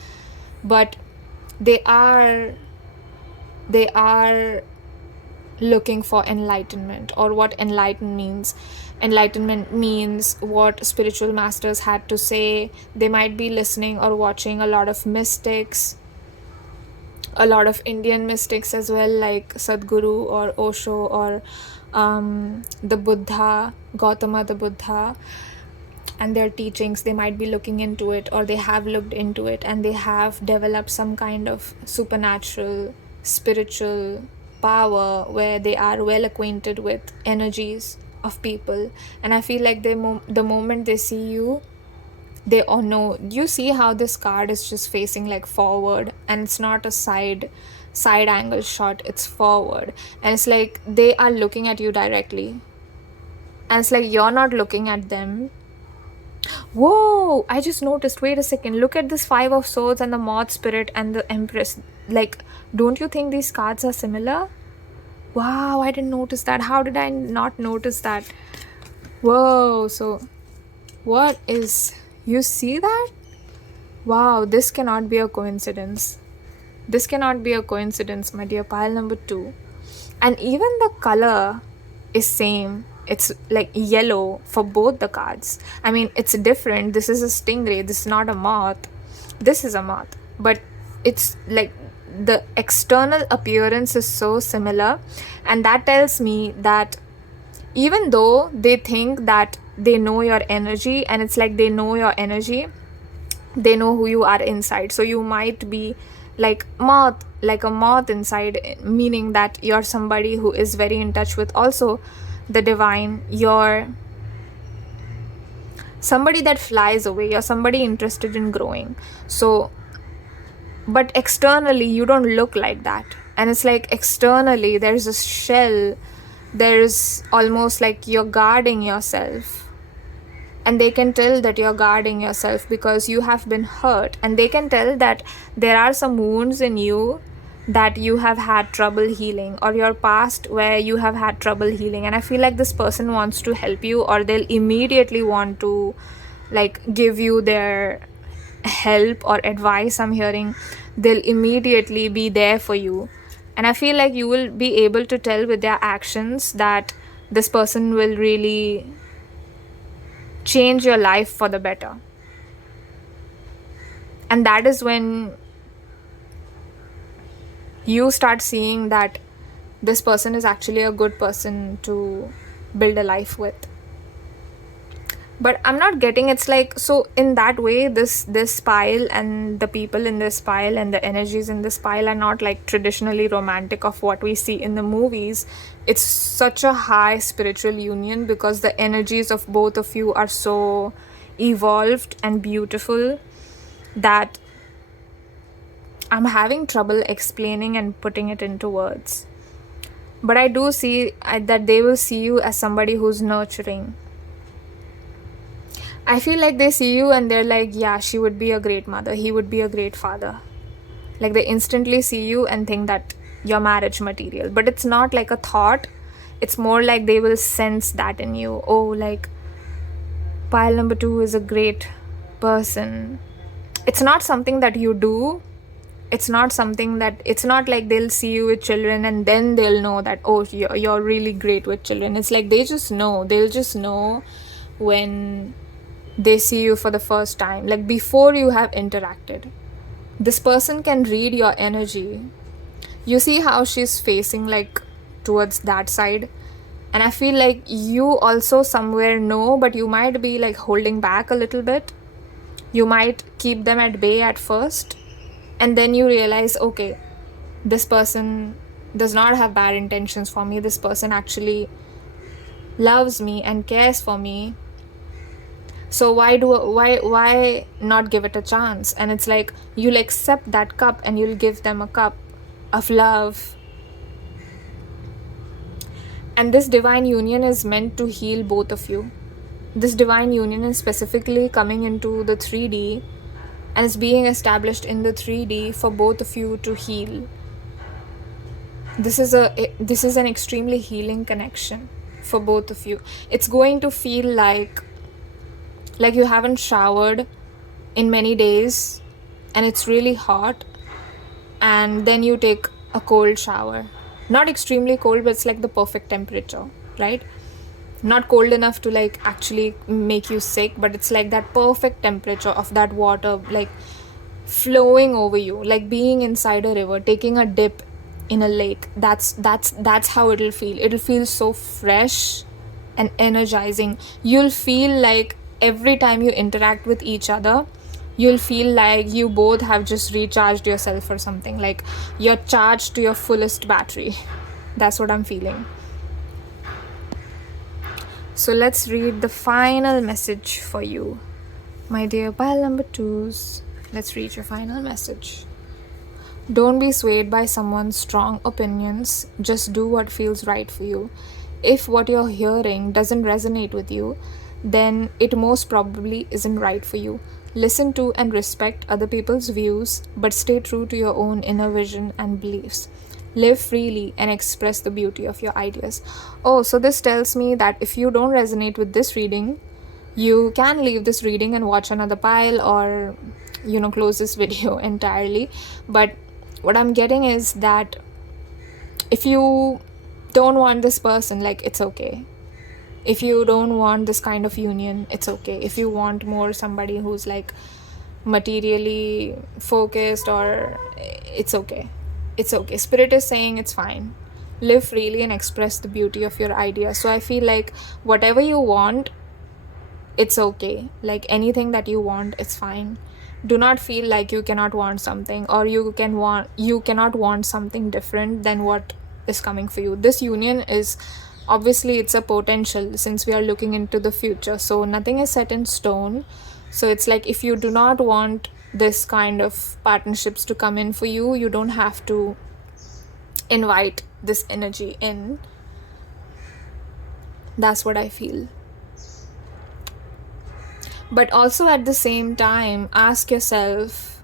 but they are looking for enlightenment. Or what enlightenment means what spiritual masters had to say. They might be listening or watching a lot of mystics, a lot of Indian mystics as well, like Sadhguru or Osho or the Buddha, Gautama the Buddha, and their teachings. They might be looking into it, or they have looked into it, and they have developed some kind of supernatural spiritual power where they are well acquainted with energies of people. And I feel like the moment they see you, they all know. You see how this card is just facing like forward, and it's not a side angle shot, it's forward, and it's like they are looking at you directly, and it's like you're not looking at them. Whoa, I just noticed, wait a second, look at this 5 of Swords and the Moth Spirit and the Empress. Like, don't you think these cards are similar? Wow, I didn't notice that. How did I not notice that? Whoa, so what is, you see that? Wow, this cannot be a coincidence. This cannot be a coincidence, my dear pile number 2. And even the color is same. It's like yellow for both the cards. I mean, it's different. This is a stingray. This is not a moth. This is a moth. But it's like the external appearance is so similar. And that tells me that even though they think that they know your energy, and it's like they know your energy, they know who you are inside. So you might be like a moth inside, meaning that you're somebody who is very in touch with also the divine. You're somebody that flies away. You're somebody interested in growing. So, but externally you don't look like that. And it's like externally there's a shell. There's almost like you're guarding yourself. And they can tell that you're guarding yourself because you have been hurt. And they can tell that there are some wounds in you that you have had trouble healing, or your past where you have had trouble healing. And I feel like this person wants to help you, or they'll immediately want to like give you their help or advice. I'm hearing they'll immediately be there for you. And I feel like you will be able to tell with their actions that this person will really change your life for the better. And that is when you start seeing that this person is actually a good person to build a life with. But I'm not getting, it's like, so in that way, this pile and the people in this pile and the energies in this pile are not like traditionally romantic of what we see in the movies. It's such a high spiritual union because the energies of both of you are so evolved and beautiful that I'm having trouble explaining and putting it into words. But I do see that they will see you as somebody who's nurturing. I feel like they see you and they're like, yeah, she would be a great mother. He would be a great father. Like they instantly see you and think that you're marriage material. But it's not like a thought. It's more like they will sense that in you. Oh, like pile number 2 is a great person. It's not something that you do. It's not something that, it's not like they'll see you with children and then they'll know that, oh, you're really great with children. It's like they just know. They'll just know when they see you for the first time, like before you have interacted. This person can read your energy. You see how she's facing like towards that side. And I feel like you also somewhere know, but you might be like holding back a little bit. You might keep them at bay at first, and then you realize, okay, this person does not have bad intentions for me. This person actually loves me and cares for me. So why not give it a chance? And it's like you'll accept that cup and you'll give them a cup of love. And this divine union is meant to heal both of you. This divine union is specifically coming into the 3D and is being established in the 3D for both of you to heal. This is an extremely healing connection for both of you. It's going to feel like you haven't showered in many days and it's really hot, and then you take a cold shower. Not extremely cold, but it's like the perfect temperature, right? Not cold enough to like actually make you sick, but it's like that perfect temperature of that water like flowing over you, like being inside a river, taking a dip in a lake. That's how it'll feel. It'll feel so fresh and energizing. You'll feel like every time you interact with each other, you'll feel like you both have just recharged yourself or something, like you're charged to your fullest battery. That's what I'm feeling. So let's read the final message for you, my dear pile number 2s. Let's read your final message. Don't be swayed by someone's strong opinions. Just do what feels right for you. If what you're hearing doesn't resonate with you, then it most probably isn't right for you. Listen to and respect other people's views, but stay true to your own inner vision and beliefs. Live freely and express the beauty of your ideas. Oh, so this tells me that if you don't resonate with this reading, you can leave this reading and watch another pile, or close this video entirely. But what I'm getting is that if you don't want this person, like, it's okay. If you don't want this kind of union, it's okay. If you want more somebody who's like materially focused, or it's okay. It's okay. Spirit is saying it's fine. Live freely and express the beauty of your idea. So I feel like whatever you want, it's okay. Like anything that you want, it's fine. Do not feel like you cannot want something, or you cannot want something different than what is coming for you. This union is obviously, it's a potential, since we are looking into the future. So nothing is set in stone. So it's like if you do not want this kind of partnerships to come in for you, you don't have to invite this energy in. That's what I feel. But also at the same time, ask yourself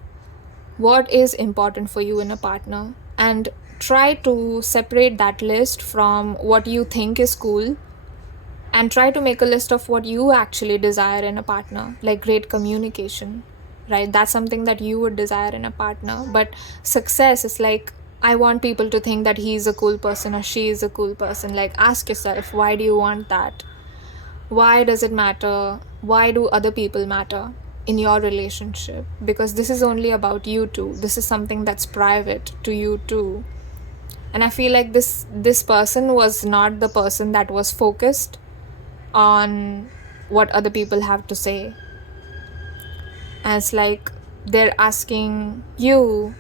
what is important for you in a partner, and try to separate that list from what you think is cool, and try to make a list of what you actually desire in a partner, like great communication, right? That's something that you would desire in a partner. But success is like, I want people to think that he's a cool person or she is a cool person. Like, ask yourself, why do you want that? Why does it matter? Why do other people matter in your relationship? Because this is only about you two. This is something that's private to you two. And I feel like this person was not the person that was focused on what other people have to say. And it's like they're asking you,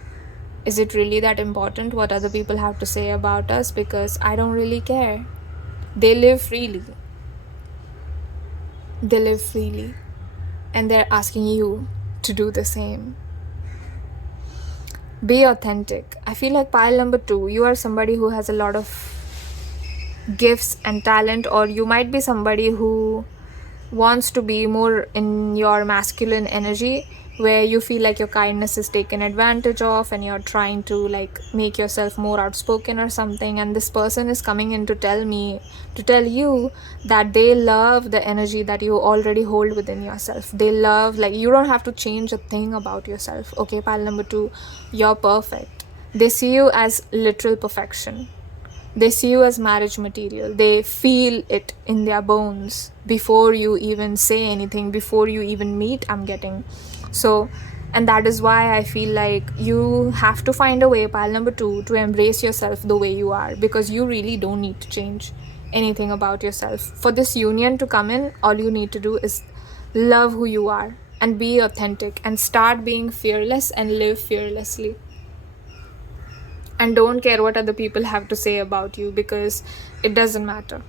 is it really that important what other people have to say about us? Because I don't really care. They live freely. They live freely. And they're asking you to do the same. Be authentic. I feel like pile number 2, you are somebody who has a lot of gifts and talent, or you might be somebody who wants to be more in your masculine energy, where you feel like your kindness is taken advantage of and you're trying to like make yourself more outspoken or something. And this person is coming in to tell you that they love the energy that you already hold within yourself. They love, like, you don't have to change a thing about yourself. Okay, pile number 2, you're perfect. They see you as literal perfection. They see you as marriage material. They feel it in their bones before you even say anything, before you even meet, I'm getting. So And that is why I feel like you have to find a way, pile number 2, to embrace yourself the way you are, because you really don't need to change anything about yourself. For this union to come in, all you need to do is love who you are and be authentic and start being fearless and live fearlessly. And don't care what other people have to say about you, because it doesn't matter.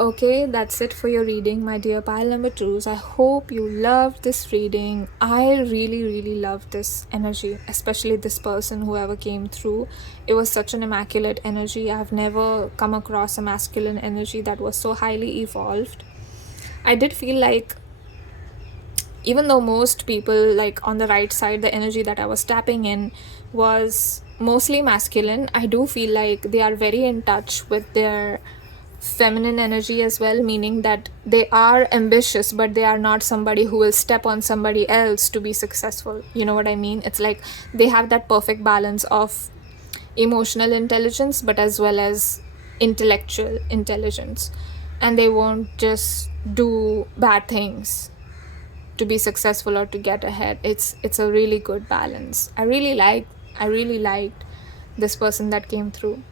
Okay, that's it for your reading, my dear pile number 2s. I hope you loved this reading. I really loved this energy, especially this person, whoever came through. It was such an immaculate energy. I've never come across a masculine energy that was so highly evolved. I did feel like, even though most people, like on the right side, the energy that I was tapping in was mostly masculine, I do feel like they are very in touch with their feminine energy as well, meaning that they are ambitious, but they are not somebody who will step on somebody else to be successful. You know what I mean? It's like they have that perfect balance of emotional intelligence, but as well as intellectual intelligence, and they won't just do bad things to be successful or to get ahead. It's a really good balance. I really liked this person that came through.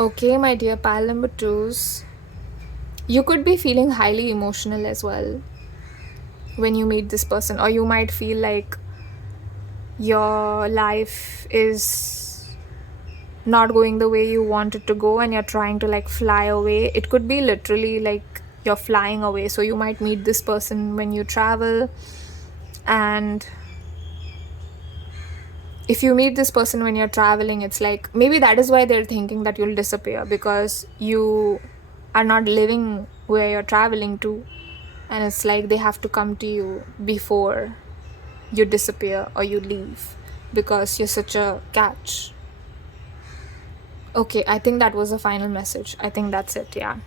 Okay, my dear pile number 2s, you could be feeling highly emotional as well when you meet this person, or you might feel like your life is not going the way you want it to go and you're trying to like fly away. It could be literally like you're flying away. So you might meet this person when you travel, and if you meet this person when you're traveling, it's like maybe that is why they're thinking that you'll disappear, because you are not living where you're traveling to, and it's like they have to come to you before you disappear or you leave, because you're such a catch. Okay, I think that was the final message. I think that's it. Yeah,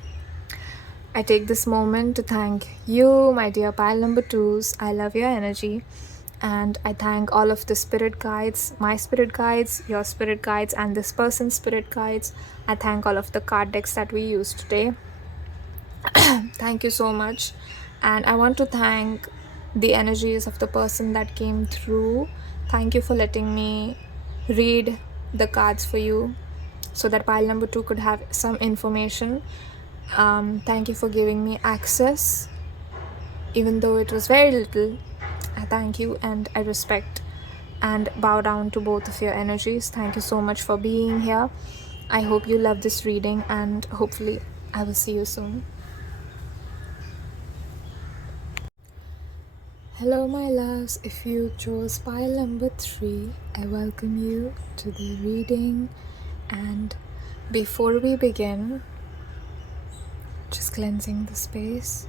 I take this moment to thank you, my dear pile number 2s. I love your energy. And I thank all of the spirit guides, my spirit guides, your spirit guides, and this person's spirit guides. I thank all of the card decks that we used today. Thank you so much. And I want to thank the energies of the person that came through. Thank you for letting me read the cards for you so that pile number 2 could have some information. Thank you for giving me access, even though it was very little. I thank you and I respect and bow down to both of your energies. Thank you so much for being here. I hope you love this reading, and hopefully I will see you soon. Hello my loves, if you chose pile number 3, I welcome you to the reading. And before we begin, just cleansing the space.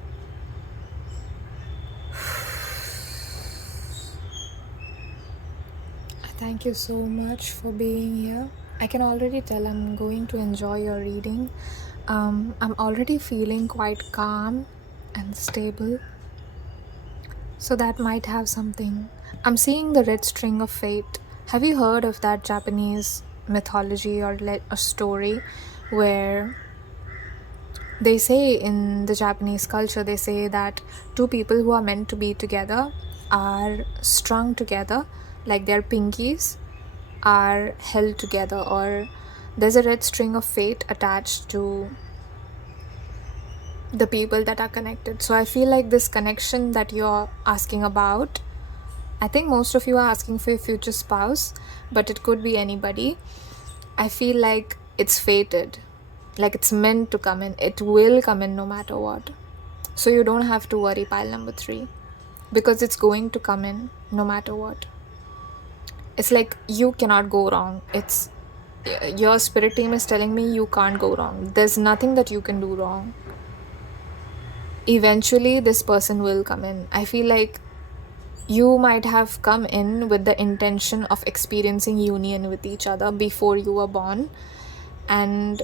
Thank you so much for being here. I can already tell I'm going to enjoy your reading. I'm already feeling quite calm and stable. So that might have something. I'm seeing the red string of fate. Have you heard of that Japanese mythology or a story where they say in the Japanese culture, they say that two people who are meant to be together are strung together, like their pinkies are held together, or there's a red string of fate attached to the people that are connected. So I feel like this connection that you're asking about, I think most of you are asking for your future spouse, but it could be anybody. I feel like it's fated, like it's meant to come in. It will come in no matter what. So you don't have to worry, pile number 3, because it's going to come in no matter what. It's like you cannot go wrong. It's your spirit team is telling me you can't go wrong. There's nothing that you can do wrong. Eventually this person will come in. I feel like you might have come in with the intention of experiencing union with each other before you were born, and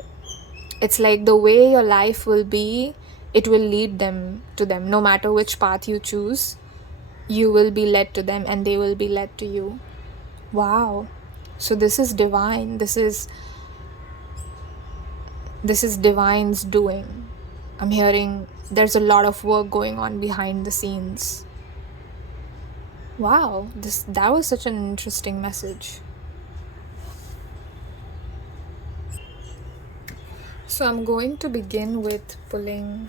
it's like the way your life will be, it will lead them to them. No matter which path you choose, you will be led to them and they will be led to you. Wow. So this is divine. This is divine's doing. I'm hearing there's a lot of work going on behind the scenes. Wow, that was such an interesting message. So I'm going to begin with pulling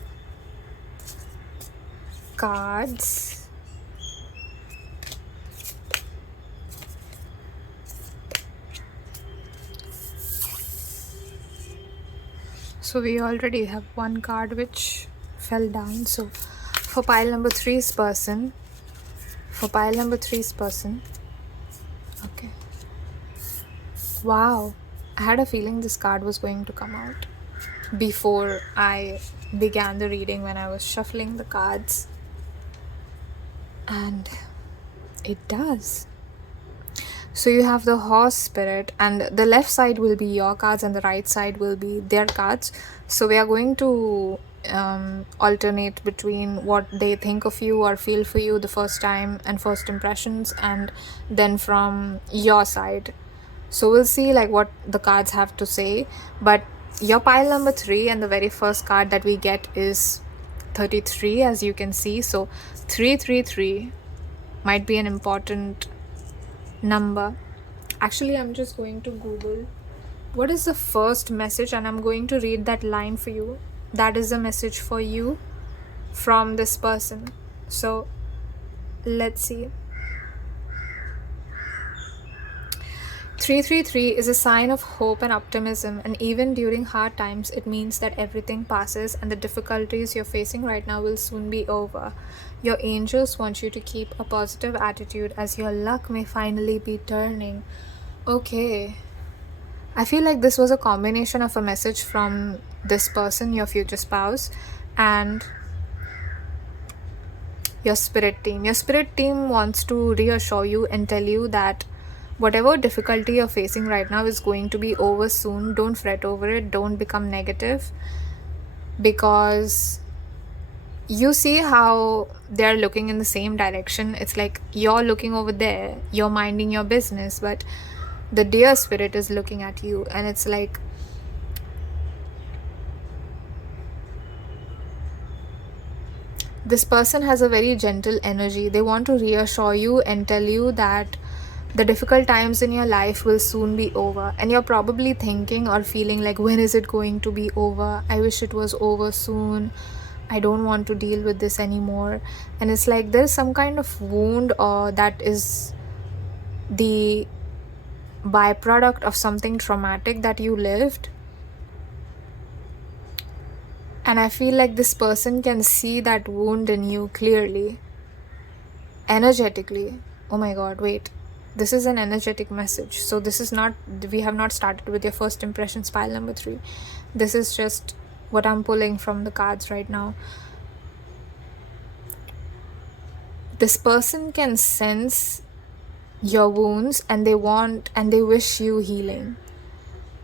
cards. So we already have one card which fell down. So for pile number 3's person, okay. Wow, I had a feeling this card was going to come out before I began the reading when I was shuffling the cards, and it does. So you have the horse spirit, and the left side will be your cards and the right side will be their cards. So we are going to alternate between what they think of you or feel for you the first time and first impressions, and then from your side. So we'll see like what the cards have to say. But your pile number 3 and the very first card that we get is 33, as you can see. So 333 might be an important number. Actually, I'm just going to Google what is the first message, and I'm going to read that line for you. That is a message for you from this person. So let's see. 333 is a sign of hope and optimism, and even during hard times, it means that everything passes and the difficulties you're facing right now will soon be over. Your angels want you to keep a positive attitude as your luck may finally be turning. Okay. I feel like this was a combination of a message from this person, your future spouse, and your spirit team. Your spirit team wants to reassure you and tell you that whatever difficulty you're facing right now is going to be over soon. Don't fret over it. Don't become negative, because you see how they're looking in the same direction. It's like you're looking over there, you're minding your business, but the dear spirit is looking at you, and it's like this person has a very gentle energy. They want to reassure you and tell you that the difficult times in your life will soon be over, and you're probably thinking or feeling like, when is it going to be over? I wish it was over soon. I don't want to deal with this anymore. And it's like there's some kind of wound, or that is the byproduct of something traumatic that you lived. And I feel like this person can see that wound in you clearly, energetically. Oh my god, wait. This is an energetic message. So this is not, we have not started with your first impressions pile number 3. This is just what I'm pulling from the cards right now. This person can sense your wounds, and they want and they wish you healing.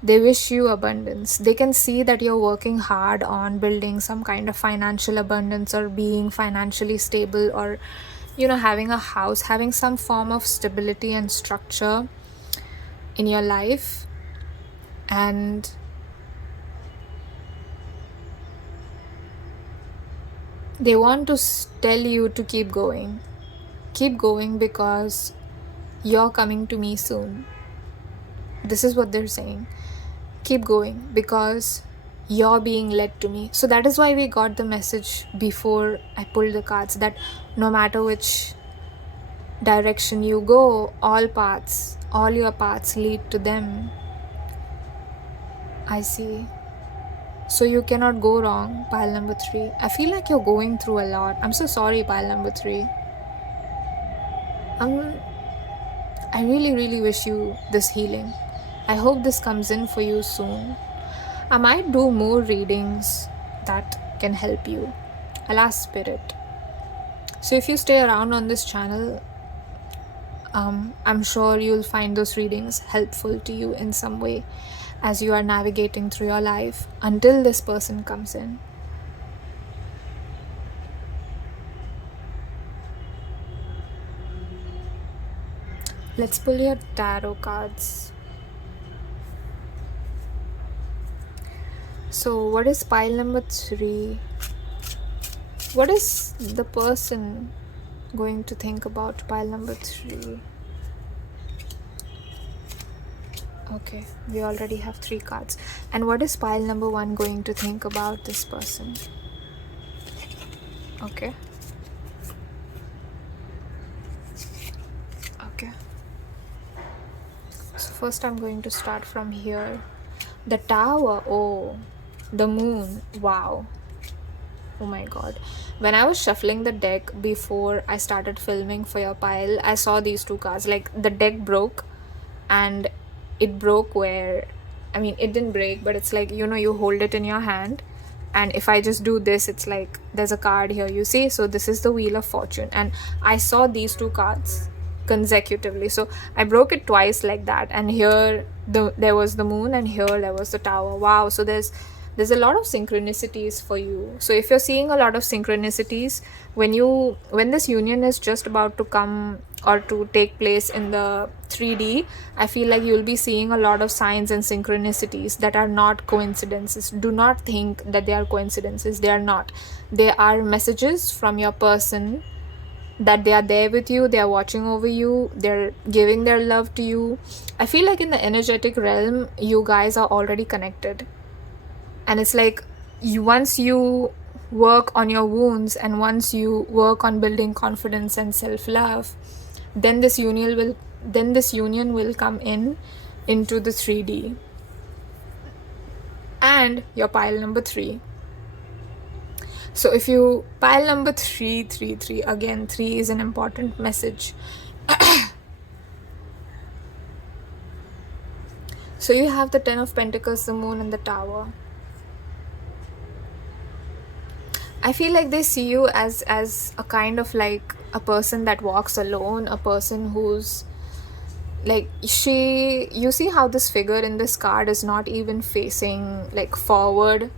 They wish you abundance. They can see that you're working hard on building some kind of financial abundance, or being financially stable, or having a house, having some form of stability and structure in your life. And they want to tell you to keep going. Keep going, because you're coming to me soon. This is what they're saying. Keep going, because you're being led to me. So that is why we got the message before I pulled the cards, that no matter which direction you go, all your paths lead to them. I see. So you cannot go wrong, pile number 3. I feel like you're going through a lot. I'm so sorry, pile number 3. I really, really wish you this healing. I hope this comes in for you soon. I might do more readings that can help you. I'll ask spirit. So if you stay around on this channel, I'm sure you'll find those readings helpful to you in some way as you are navigating through your life until this person comes in. Let's pull your tarot cards. So what is pile number 3? What is the person going to think about pile number 3? Okay, we already have 3 cards. And what is pile number 1 going to think about this person? Okay. Okay. So first I'm going to start from here. The Tower. Oh, the Moon. Wow. Oh my god. When I was shuffling the deck before I started filming for your pile, I saw these 2 cards. Like, the deck broke, and it broke where, I mean, it didn't break, but it's like, you know, you hold it in your hand, and if I just do this, it's like there's a card here, you see. So this is the Wheel of Fortune, and I saw these 2 cards consecutively. So I broke it twice like that, and here there was the Moon, and here there was the Tower. Wow. So there's a lot of synchronicities for you. So if you're seeing a lot of synchronicities, when this union is just about to come or to take place in the 3D, I feel like you'll be seeing a lot of signs and synchronicities that are not coincidences. Do not think that they are coincidences. They are not. They are messages from your person, that they are there with you, they are watching over you, they're giving their love to you. I feel like in the energetic realm, you guys are already connected. And it's like, once you work on your wounds and once you work on building confidence and self-love, then this union will come into the 3D. And your pile number 3. So if you pile number 333, again, 3 is an important message. So you have the 10 of Pentacles, the Moon, and the Tower. I feel like they see you as a kind of like a person that walks alone, a person who's like, you see how this figure in this card is not even facing like forward,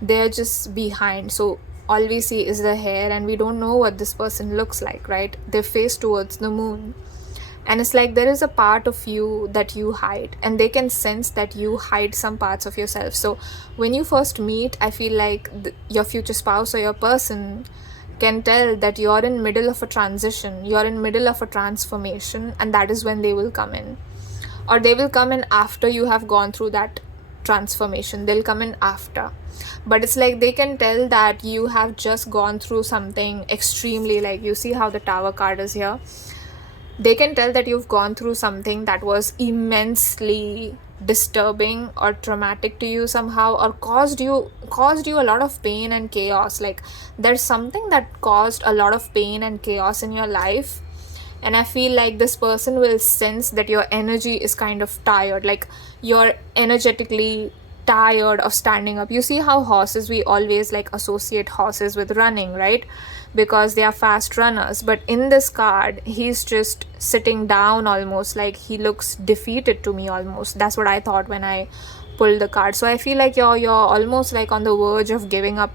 they're just behind. So all we see is the hair, and we don't know what this person looks like, right? They face towards the Moon, and it's like there is a part of you that you hide, and they can sense that you hide some parts of yourself. So when you first meet, I feel like your future spouse or your person can tell that you're in middle of a transition, you're in middle of a transformation, and that is when they will come in. Or they will come in after you have gone through that transformation. They'll come in after. But it's like they can tell that you have just gone through something extremely, like, you see how the Tower card is here. They can tell that you've gone through something that was immensely disturbing or traumatic to you somehow, or caused you a lot of pain and chaos. Like, there's something that caused a lot of pain and chaos in your life, and I feel like this person will sense that your energy is kind of tired, like you're energetically tired of standing up. You see how horses, we always like associate horses with running, right? Because they are fast runners. But in this card, he's just sitting down, almost like he looks defeated to me almost. That's what I thought when I pulled the card. So I feel like you're almost like on the verge of giving up.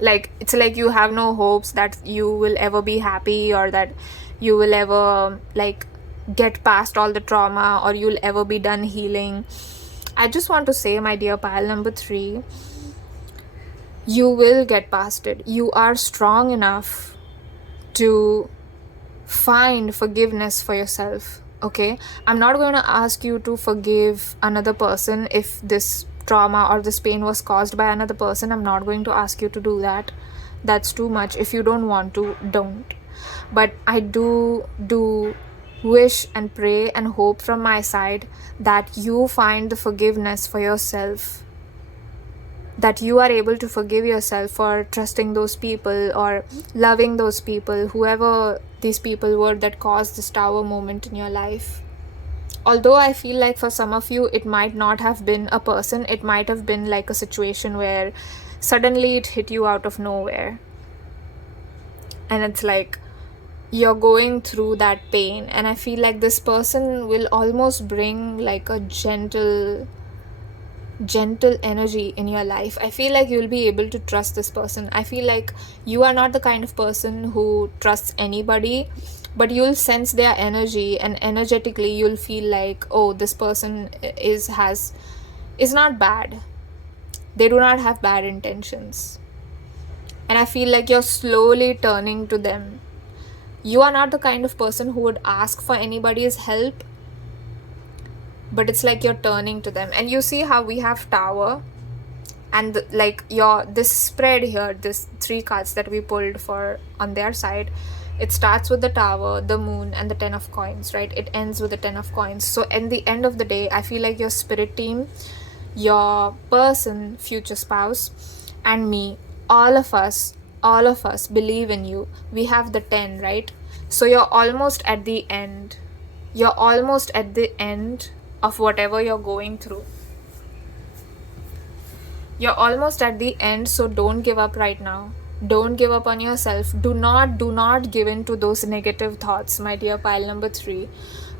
Like, it's like you have no hopes that you will ever be happy, or that you will ever like get past all the trauma, or you'll ever be done healing. I just want to say, my dear pile number 3, you will get past it. You are strong enough to find forgiveness for yourself, okay? I'm not going to ask you to forgive another person if this trauma or this pain was caused by another person. I'm not going to ask you to do that. That's too much. If you don't want to, don't. But I do wish and pray and hope from my side that you find the forgiveness for yourself, that you are able to forgive yourself for trusting those people or loving those people, whoever these people were that caused this Tower moment in your life. Although I feel like for some of you, it might not have been a person, it might have been like a situation where suddenly it hit you out of nowhere. And it's like you're going through that pain, and I feel like this person will almost bring like a gentle energy in your life. I feel like you'll be able to trust this person. I feel like you are not the kind of person who trusts anybody, but you'll sense their energy, and energetically you'll feel like, oh, this person is not bad. They do not have bad intentions. And I feel like you're slowly turning to them. You are not the kind of person who would ask for anybody's help, but it's like you're turning to them. And you see how we have Tower, and this spread here, this 3 cards that we pulled for on their side, it starts with the Tower, the Moon, and the 10 of coins, right? It ends with the 10 of coins. So in the end of the day, I feel like your spirit team, your person, future spouse, and me, all of us believe in you. We have the 10, right? So you're almost at the end. You're almost at the end of whatever you're going through. You're almost at the end, so don't give up right now. Don't give up on yourself. Do not give in to those negative thoughts, my dear pile number 3.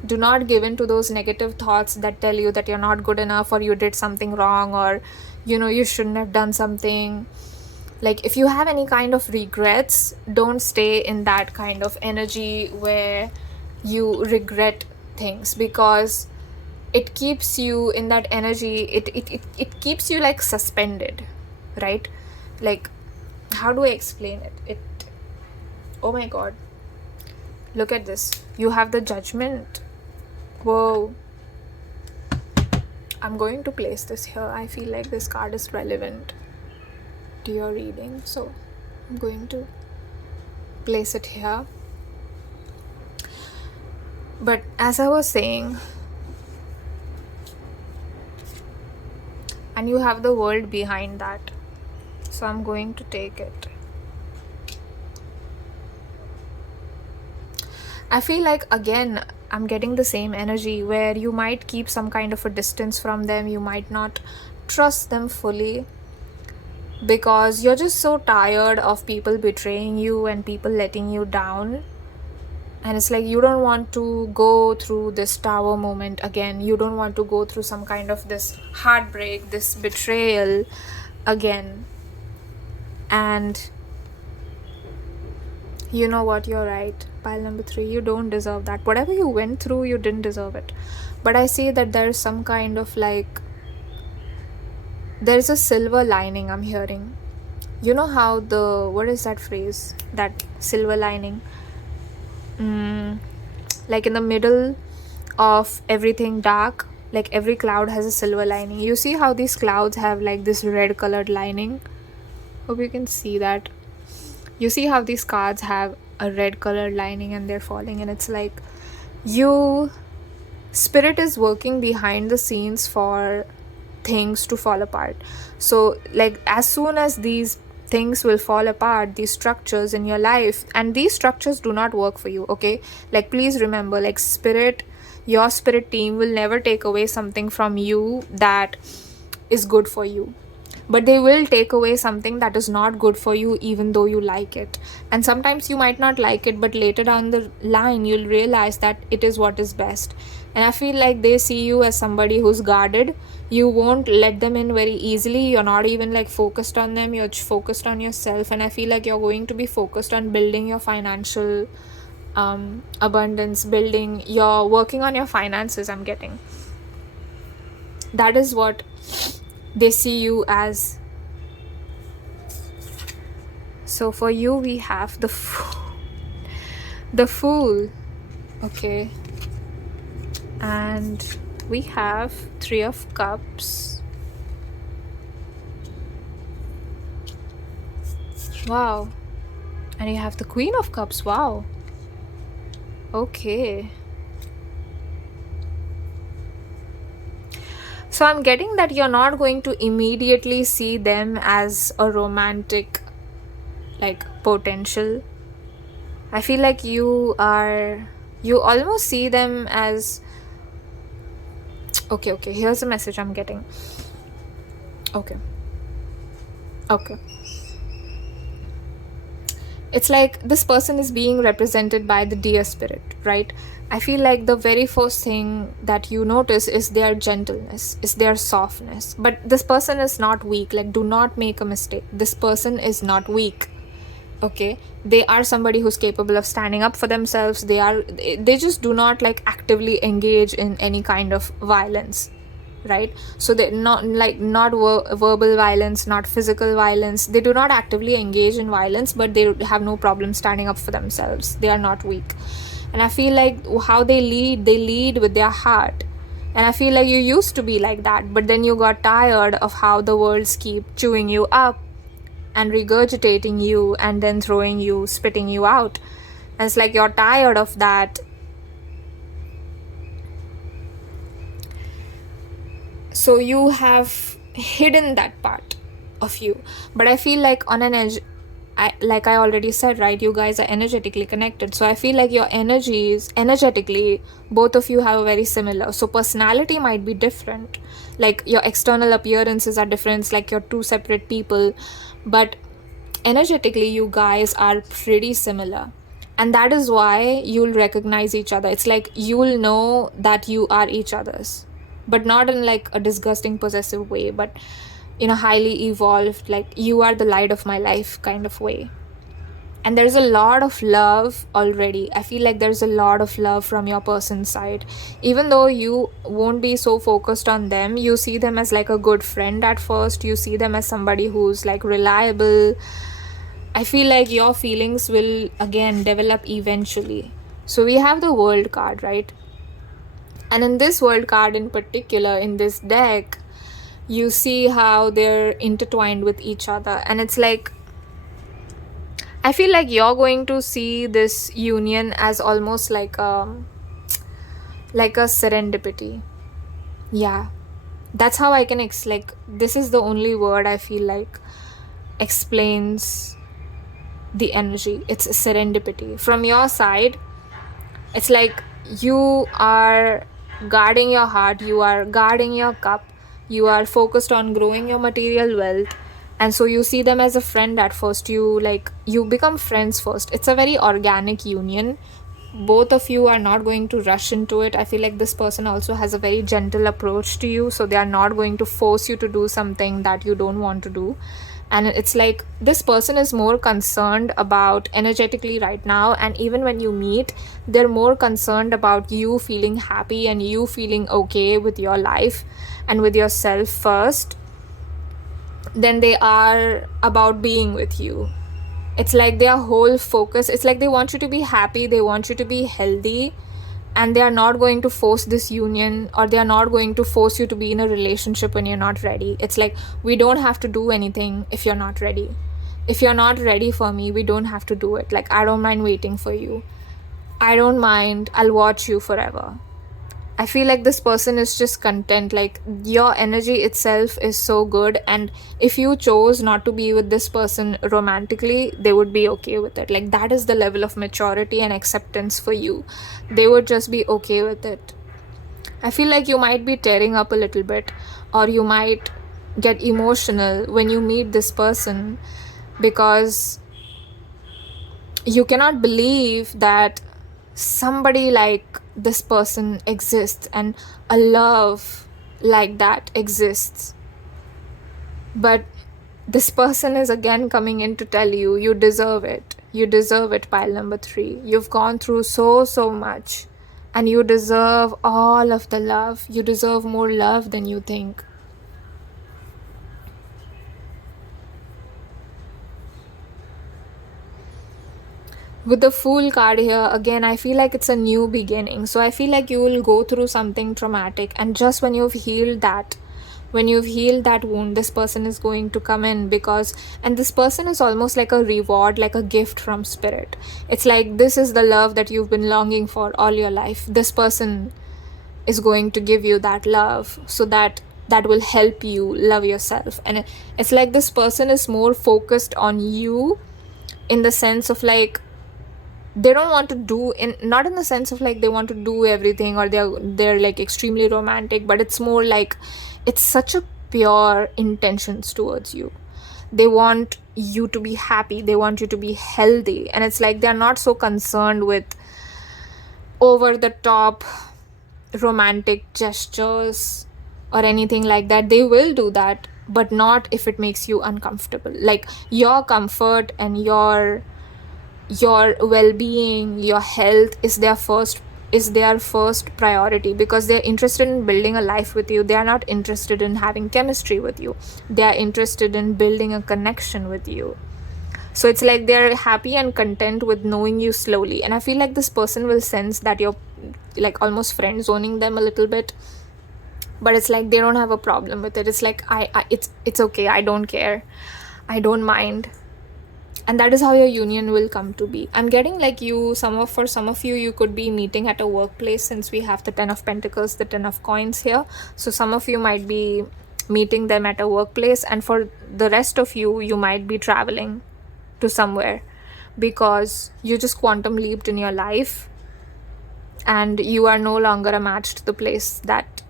Do not give in to those negative thoughts that tell you that you're not good enough, or you did something wrong, or you shouldn't have done something. Like, if you have any kind of regrets, don't stay in that kind of energy where you regret things, because it keeps you in that energy. It keeps you like suspended, right? Like, how do I explain it? Oh my god, look at this. You have the Judgment. Whoa. I'm going to place this here. I feel like this card is relevant to your reading, so I'm going to place it here. But as I was saying, and you have the World behind that, so I'm going to take it. I feel like, again, I'm getting the same energy where you might keep some kind of a distance from them. You might not trust them fully, because you're just so tired of people betraying you and people letting you down. And it's like you don't want to go through this Tower moment again. You don't want to go through some kind of this heartbreak, this betrayal again. And you know what? You're right. Pile number 3, you don't deserve that. Whatever you went through, you didn't deserve it. But I see that there's some kind of like, there's a silver lining I'm hearing. You know how what is that phrase? That silver lining. Like in the middle of everything dark, like every cloud has a silver lining. You see how these clouds have like this red colored lining? Hope you can see that. You see how these cards have a red colored lining and they're falling, and it's like spirit is working behind the scenes for things to fall apart. So like, as soon as these things will fall apart, these structures in your life, and these structures do not work for you, okay? Like, please remember, like, your spirit team will never take away something from you that is good for you, but they will take away something that is not good for you, even though you like it. And sometimes you might not like it, but later down the line you'll realize that it is what is best. And I feel like they see you as somebody who's guarded. You won't let them in very easily. You're not even like focused on them. You're focused on yourself. And I feel like you're going to be focused on building your financial abundance, you're working on your finances, I'm getting. That is what they see you as. So for you, we have the Fool. Okay. And we have 3 of Cups. Wow. And you have the Queen of Cups. Wow. Okay. So I'm getting that you're not going to immediately see them as a romantic like potential. I feel like you almost see them as okay, here's the message I'm getting. Okay. It's like this person is being represented by the Deer spirit, right? I feel like the very first thing that you notice is their gentleness, is their softness. But this person is not weak. Like, do not make a mistake. This person is not weak. Okay, they are somebody who's capable of standing up for themselves. They just do not like actively engage in any kind of violence. right? So they're not verbal violence, not physical violence. They do not actively engage in violence, but they have no problem standing up for themselves. They are not weak. And I feel like how they lead with their heart. And I feel like you used to be like that, but then you got tired of how the worlds keep chewing you up and regurgitating you and then throwing you, spitting you out. And it's like you're tired of that. So you have hidden that part of you. But I feel like on an edge, like I already said, right, you guys are energetically connected. So I feel like your energies, energetically, both of you have a very similar. So personality might be different. Like your external appearances are different. It's like you're two separate people. But energetically, you guys are pretty similar. And that is why you'll recognize each other. It's like you'll know that you are each other's. But not in like a disgusting, possessive way, but in a highly evolved, like you are the light of my life kind of way. And there's a lot of love already. I feel like there's a lot of love from your person's side. Even though you won't be so focused on them, you see them as like a good friend at first. You see them as somebody who's like reliable. I feel like your feelings will again develop eventually. So we have the World card, right? And in this World card in particular, in this deck, you see how they're intertwined with each other. And it's like, I feel like you're going to see this union as almost like a serendipity. Yeah, that's how I can like, this is the only word I feel like explains the energy. It's a serendipity. From your side, it's like you are guarding your heart, you are guarding your cup, you are focused on growing your material wealth. And so you see them as a friend at first. You become friends first. It's a very organic union. Both of you are not going to rush into it. I feel like this person also has a very gentle approach to you. So they are not going to force you to do something that you don't want to do. And it's like this person is more concerned about energetically right now. And even when you meet, they're more concerned about you feeling happy and you feeling okay with your life and with yourself first than they are about being with you. It's like their whole focus, it's like they want you to be happy, they want you to be healthy, and they are not going to force this union, or they are not going to force you to be in a relationship when you're not ready. It's like, we don't have to do anything if you're not ready. If you're not ready for me, we don't have to do it. Like, I don't mind waiting for you. I don't mind. I'll watch you forever. I feel like this person is just content. Like, your energy itself is so good, and if you chose not to be with this person romantically, they would be okay with it. Like, that is the level of maturity and acceptance for you. They would just be okay with it. I feel like you might be tearing up a little bit, or you might get emotional when you meet this person, because you cannot believe that somebody like this person exists and a love like that exists. But this person is again coming in to tell you, you deserve it. You deserve it, pile number 3. You've gone through so much, and you deserve all of the love. You deserve more love than you think. With the Fool card here, again, I feel like it's a new beginning. So I feel like you will go through something traumatic, and just when you've healed that wound, this person is going to come in, and this person is almost like a reward, like a gift from spirit. It's like, this is the love that you've been longing for all your life. This person is going to give you that love, so that will help you love yourself. And it's like this person is more focused on you, in the sense of like, they don't want to do, not in the sense of like they want to do everything, or they're like extremely romantic, but it's more like, it's such a pure intentions towards you. They want you to be happy, they want you to be healthy, and it's like they're not so concerned with over the top romantic gestures or anything like that. They will do that, but not if it makes you uncomfortable. Like, your comfort and your well-being, your health is their first is their first priority, because they're interested in building a life with you. They are not interested in having chemistry with you. They are interested in building a connection with you. So it's like they're happy and content with knowing you slowly. And I feel like this person will sense that you're like almost friend zoning them a little bit, but it's like they don't have a problem with it. It's like it's okay, I don't care, I don't mind. And that is how your union will come to be. I'm getting like for some of you, you could be meeting at a workplace, since we have the 10 of Pentacles, the 10 of Coins here. So some of you might be meeting them at a workplace, and for the rest of you, you might be traveling to somewhere, because you just quantum leaped in your life and you are no longer a match to the place that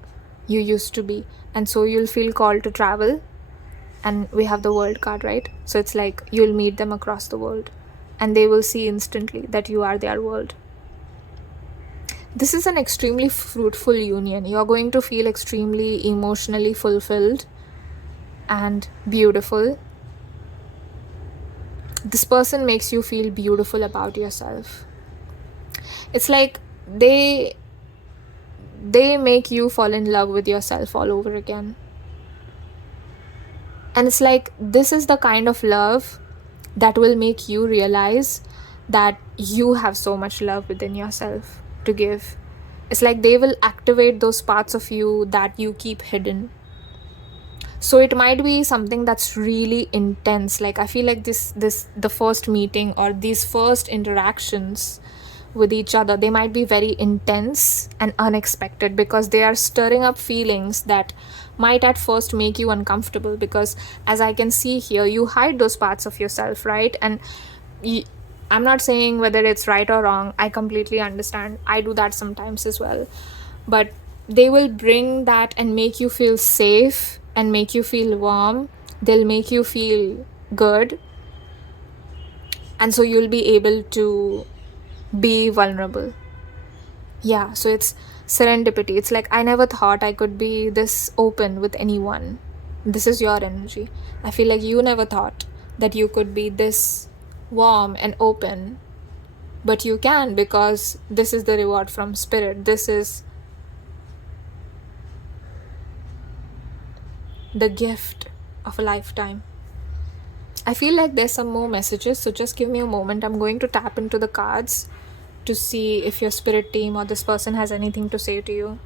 you used to be. And so you'll feel called to travel. And we have the World card, right? So it's like you'll meet them across the world and they will see instantly that you are their world. This is an extremely fruitful union. You're going to feel extremely emotionally fulfilled and beautiful. This person makes you feel beautiful about yourself. It's like they make you fall in love with yourself all over again. And it's like this is the kind of love that will make you realize that you have so much love within yourself to give. It's like they will activate those parts of you that you keep hidden. So it might be something that's really intense. Like I feel like the first meeting or these first interactions with each other, they might be very intense and unexpected, because they are stirring up feelings that might at first make you uncomfortable, because as I can see here, you hide those parts of yourself, right? And I'm not saying whether it's right or wrong. I completely understand. I do that sometimes as well. But they will bring that and make you feel safe and make you feel warm. They'll make you feel good. And so you'll be able to be vulnerable. Yeah, so it's serendipity. It's like I never thought I could be this open with anyone. This is your energy. I feel like you never thought that you could be this warm and open, but you can, because this is the reward from spirit. This is the gift of a lifetime. I feel like there's some more messages, so just give me a moment. I'm going to tap into the cards to see if your spirit team or this person has anything to say to you.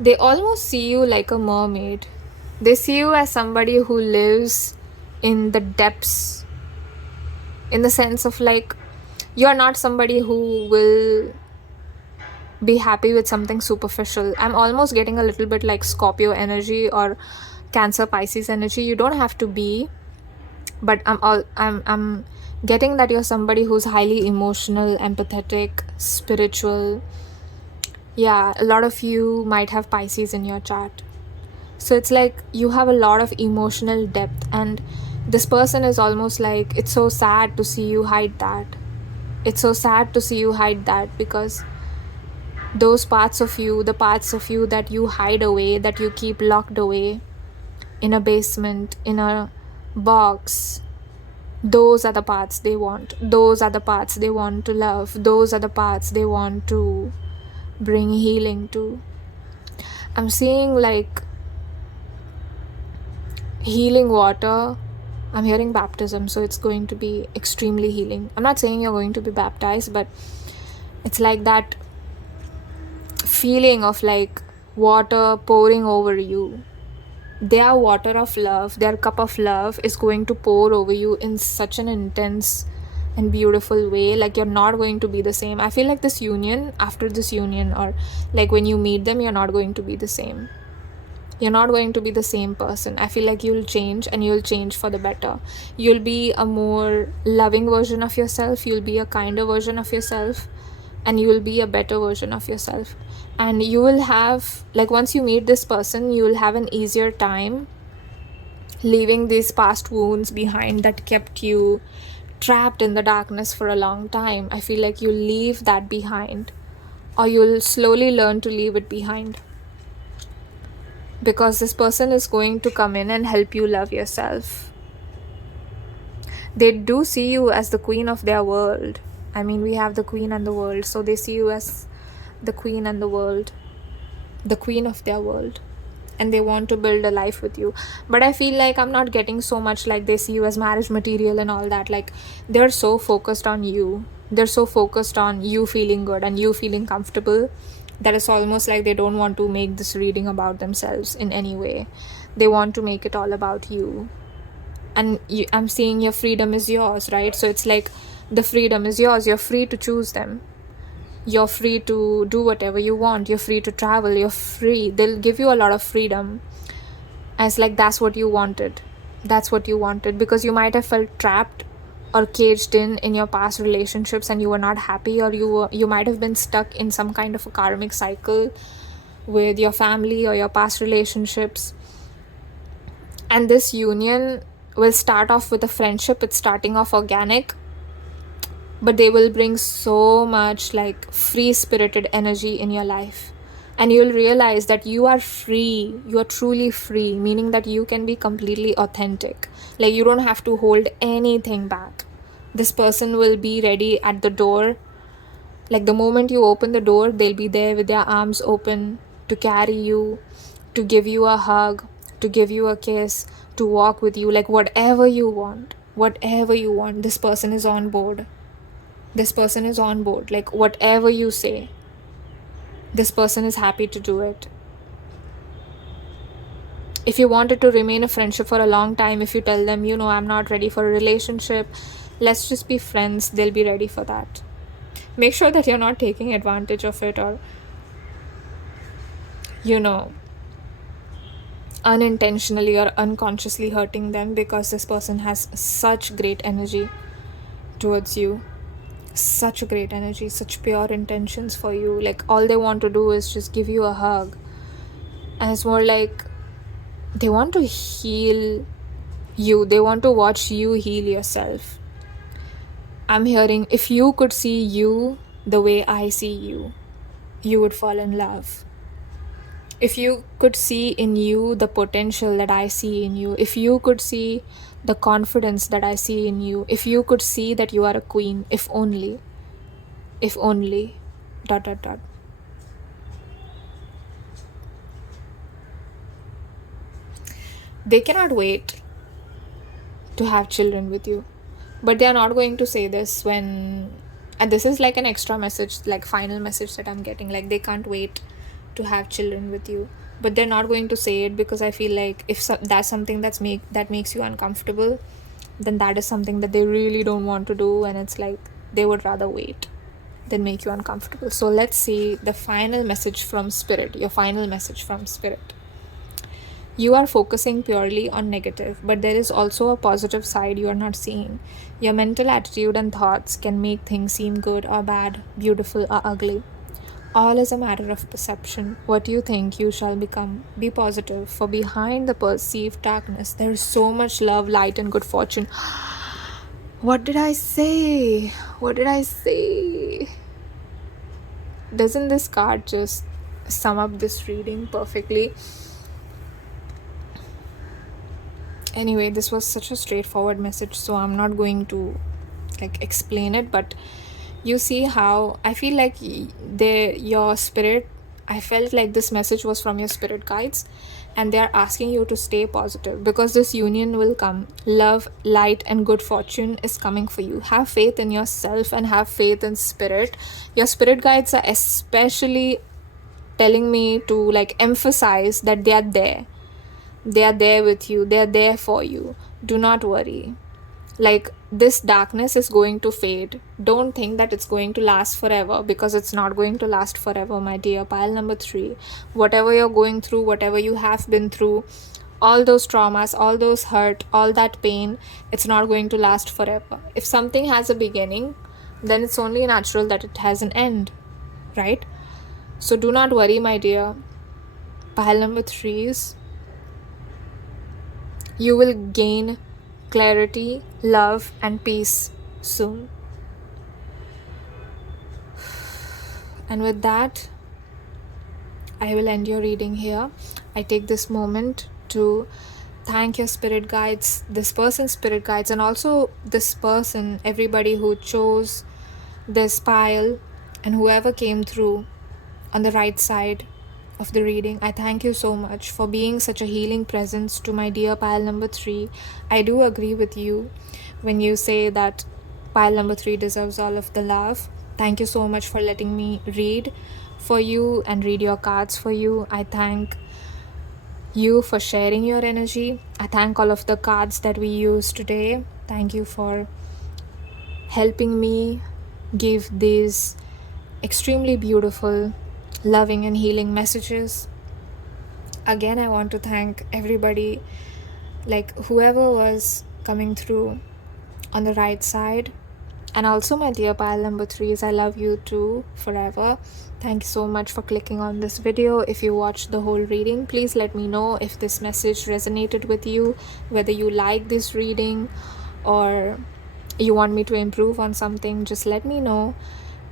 They almost see you like a mermaid. They see you as somebody who lives in the depths, in the sense of like you're not somebody who will be happy with something superficial. I'm almost getting a little bit like Scorpio energy or Cancer Pisces energy. You don't have to be, but I'm getting that you're somebody who's highly emotional, empathetic, spiritual. Yeah, a lot of you might have Pisces in your chart. So it's like you have a lot of emotional depth, and this person is almost like, it's so sad to see you hide that. It's so sad to see you hide that, because those parts of you, the parts of you that you hide away, that you keep locked away in a basement, in a box, those are the parts they want. Those are the parts they want to love. Those are the parts they want to bring healing to. I'm seeing like healing water. I'm hearing baptism, so it's going to be extremely healing. I'm not saying you're going to be baptized, but it's like that feeling of like water pouring over you. Their water of love, their cup of love is going to pour over you in such an intense and beautiful way. Like you're not going to be the same. I feel like this union, after this union, or like when you meet them, you're not going to be the same. You're not going to be the same person. I feel like you'll change, and you'll change for the better. You'll be a more loving version of yourself. You'll be a kinder version of yourself, and you will be a better version of yourself. And you will have, like, once you meet this person, you will have an easier time leaving these past wounds behind that kept you trapped in the darkness for a long time. I feel like you'll leave that behind, or you'll slowly learn to leave it behind, because this person is going to come in and help you love yourself. They do see you as the queen of their world. I mean, we have the queen and the world, so they see you as the queen and the world, the queen of their world, and they want to build a life with you. But I feel like I'm not getting so much like they see you as marriage material and all that. Like, they're so focused on you. They're so focused on you feeling good and you feeling comfortable that it's almost like they don't want to make this reading about themselves in any way. They want to make it all about you. And I'm seeing your freedom is yours, right? So it's like the freedom is yours. You're free to choose them. You're free to do whatever you want. You're free to travel. You're free. They'll give you a lot of freedom. As like that's what you wanted. That's what you wanted. Because you might have felt trapped or caged in your past relationships and you were not happy, or you might have been stuck in some kind of a karmic cycle with your family or your past relationships. And this union will start off with a friendship. It's starting off organic, but they will bring so much like free-spirited energy in your life. And you'll realize that you are free. You are truly free, meaning that you can be completely authentic. Like, you don't have to hold anything back. This person will be ready at the door. Like, the moment you open the door, they'll be there with their arms open to carry you, to give you a hug, to give you a kiss, to walk with you. Like, whatever you want, this person is on board. This person is on board. Like, whatever you say, this person is happy to do it. If you wanted to remain a friendship for a long time, if you tell them, I'm not ready for a relationship, let's just be friends, they'll be ready for that. Make sure that you're not taking advantage of it or, unintentionally or unconsciously hurting them, because this person has such great energy towards you. Such a great energy, such pure intentions for you. Like, all they want to do is just give you a hug. And it's more like they want to heal you. They want to watch you heal yourself. I'm hearing, if you could see you the way I see you, you would fall in love. If you could see in you the potential that I see in you, if you could see the confidence that I see in you, if you could see that you are a queen, if only, dot. They cannot wait to have children with you, but they are not going to say this when, and this is like an extra message, like final message that I'm getting, like they can't wait to have children with you, but they're not going to say it, because I feel like if that's something that makes you uncomfortable, then that is something that they really don't want to do, and it's like they would rather wait than make you uncomfortable. So let's see the final message from spirit, your final message from spirit. You are focusing purely on negative, but there is also a positive side you are not seeing. Your mental attitude and thoughts can make things seem good or bad, beautiful or ugly. All is a matter of perception. What you think, you shall become. Be positive, for behind the perceived darkness, there is so much love, light, and good fortune. What did I say? Doesn't this card just sum up this reading perfectly? Anyway, this was such a straightforward message, so I'm not going to explain it, but you see how I feel like your spirit, I felt like this message was from your spirit guides, and they are asking you to stay positive, because this union will come. Love, light, and good fortune is coming for you. Have faith in yourself and have faith in spirit. Your spirit guides are especially telling me to emphasize that they are there. They are there with you. They are there for you. Do not worry. This darkness is going to fade. Don't think that it's going to last forever, because it's not going to last forever, my dear. Pile number 3. Whatever you're going through, whatever you have been through, all those traumas, all those hurt, all that pain, it's not going to last forever. If something has a beginning, then it's only natural that it has an end, right? So do not worry, my dear. Pile number 3 is, you will gain clarity, love, and peace soon. And with that, I will end your reading here. I take this moment to thank your spirit guides, this person's spirit guides, and also this person, everybody who chose this pile and whoever came through on the right side of the reading. I thank you so much for being such a healing presence to my dear pile number 3. I do agree with you when you say that pile number 3 deserves all of the love. Thank you so much for letting me read for you and read your cards for you. I thank you for sharing your energy. I thank all of the cards that we used today. Thank you for helping me give these extremely beautiful, loving and healing messages. Again, I want to thank everybody, like whoever was coming through on the right side, and also my dear pile number 3s. I love you too forever. Thank you so much for clicking on this video. If you watched the whole reading, please let me know if this message resonated with you, whether you like this reading or you want me to improve on something. Just let me know,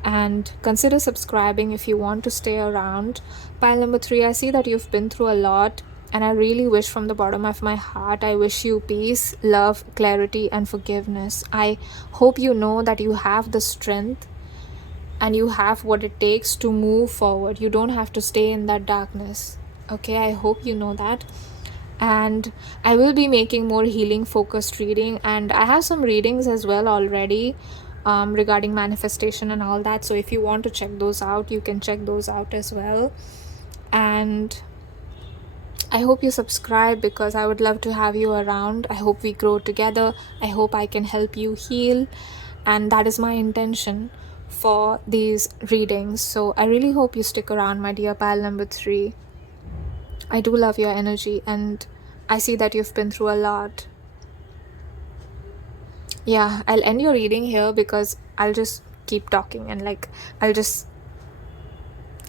and consider subscribing if you want to stay around. Pile number 3, I see that you've been through a lot, and I really wish from the bottom of my heart, I wish you peace, love, clarity and forgiveness. I hope you know that you have the strength and you have what it takes to move forward. You don't have to stay in that darkness. Okay, I hope you know that. And I will be making more healing focused reading, and I have some readings as well already regarding manifestation and all that. So if you want to check those out, you can check those out as well. And I hope you subscribe because I would love to have you around. I hope we grow together. I hope I can help you heal, and that is my intention for these readings. So I really hope you stick around, my dear pile number 3. I do love your energy, and I see that you've been through a lot. Yeah, I'll end your reading here because I'll just keep talking and I'll just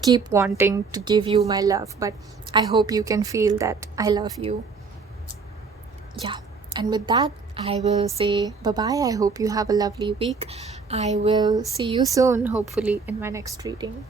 keep wanting to give you my love, but I hope you can feel that I love you. Yeah, and with that, I will say bye-bye. I hope you have a lovely week. I will see you soon, hopefully, in my next reading.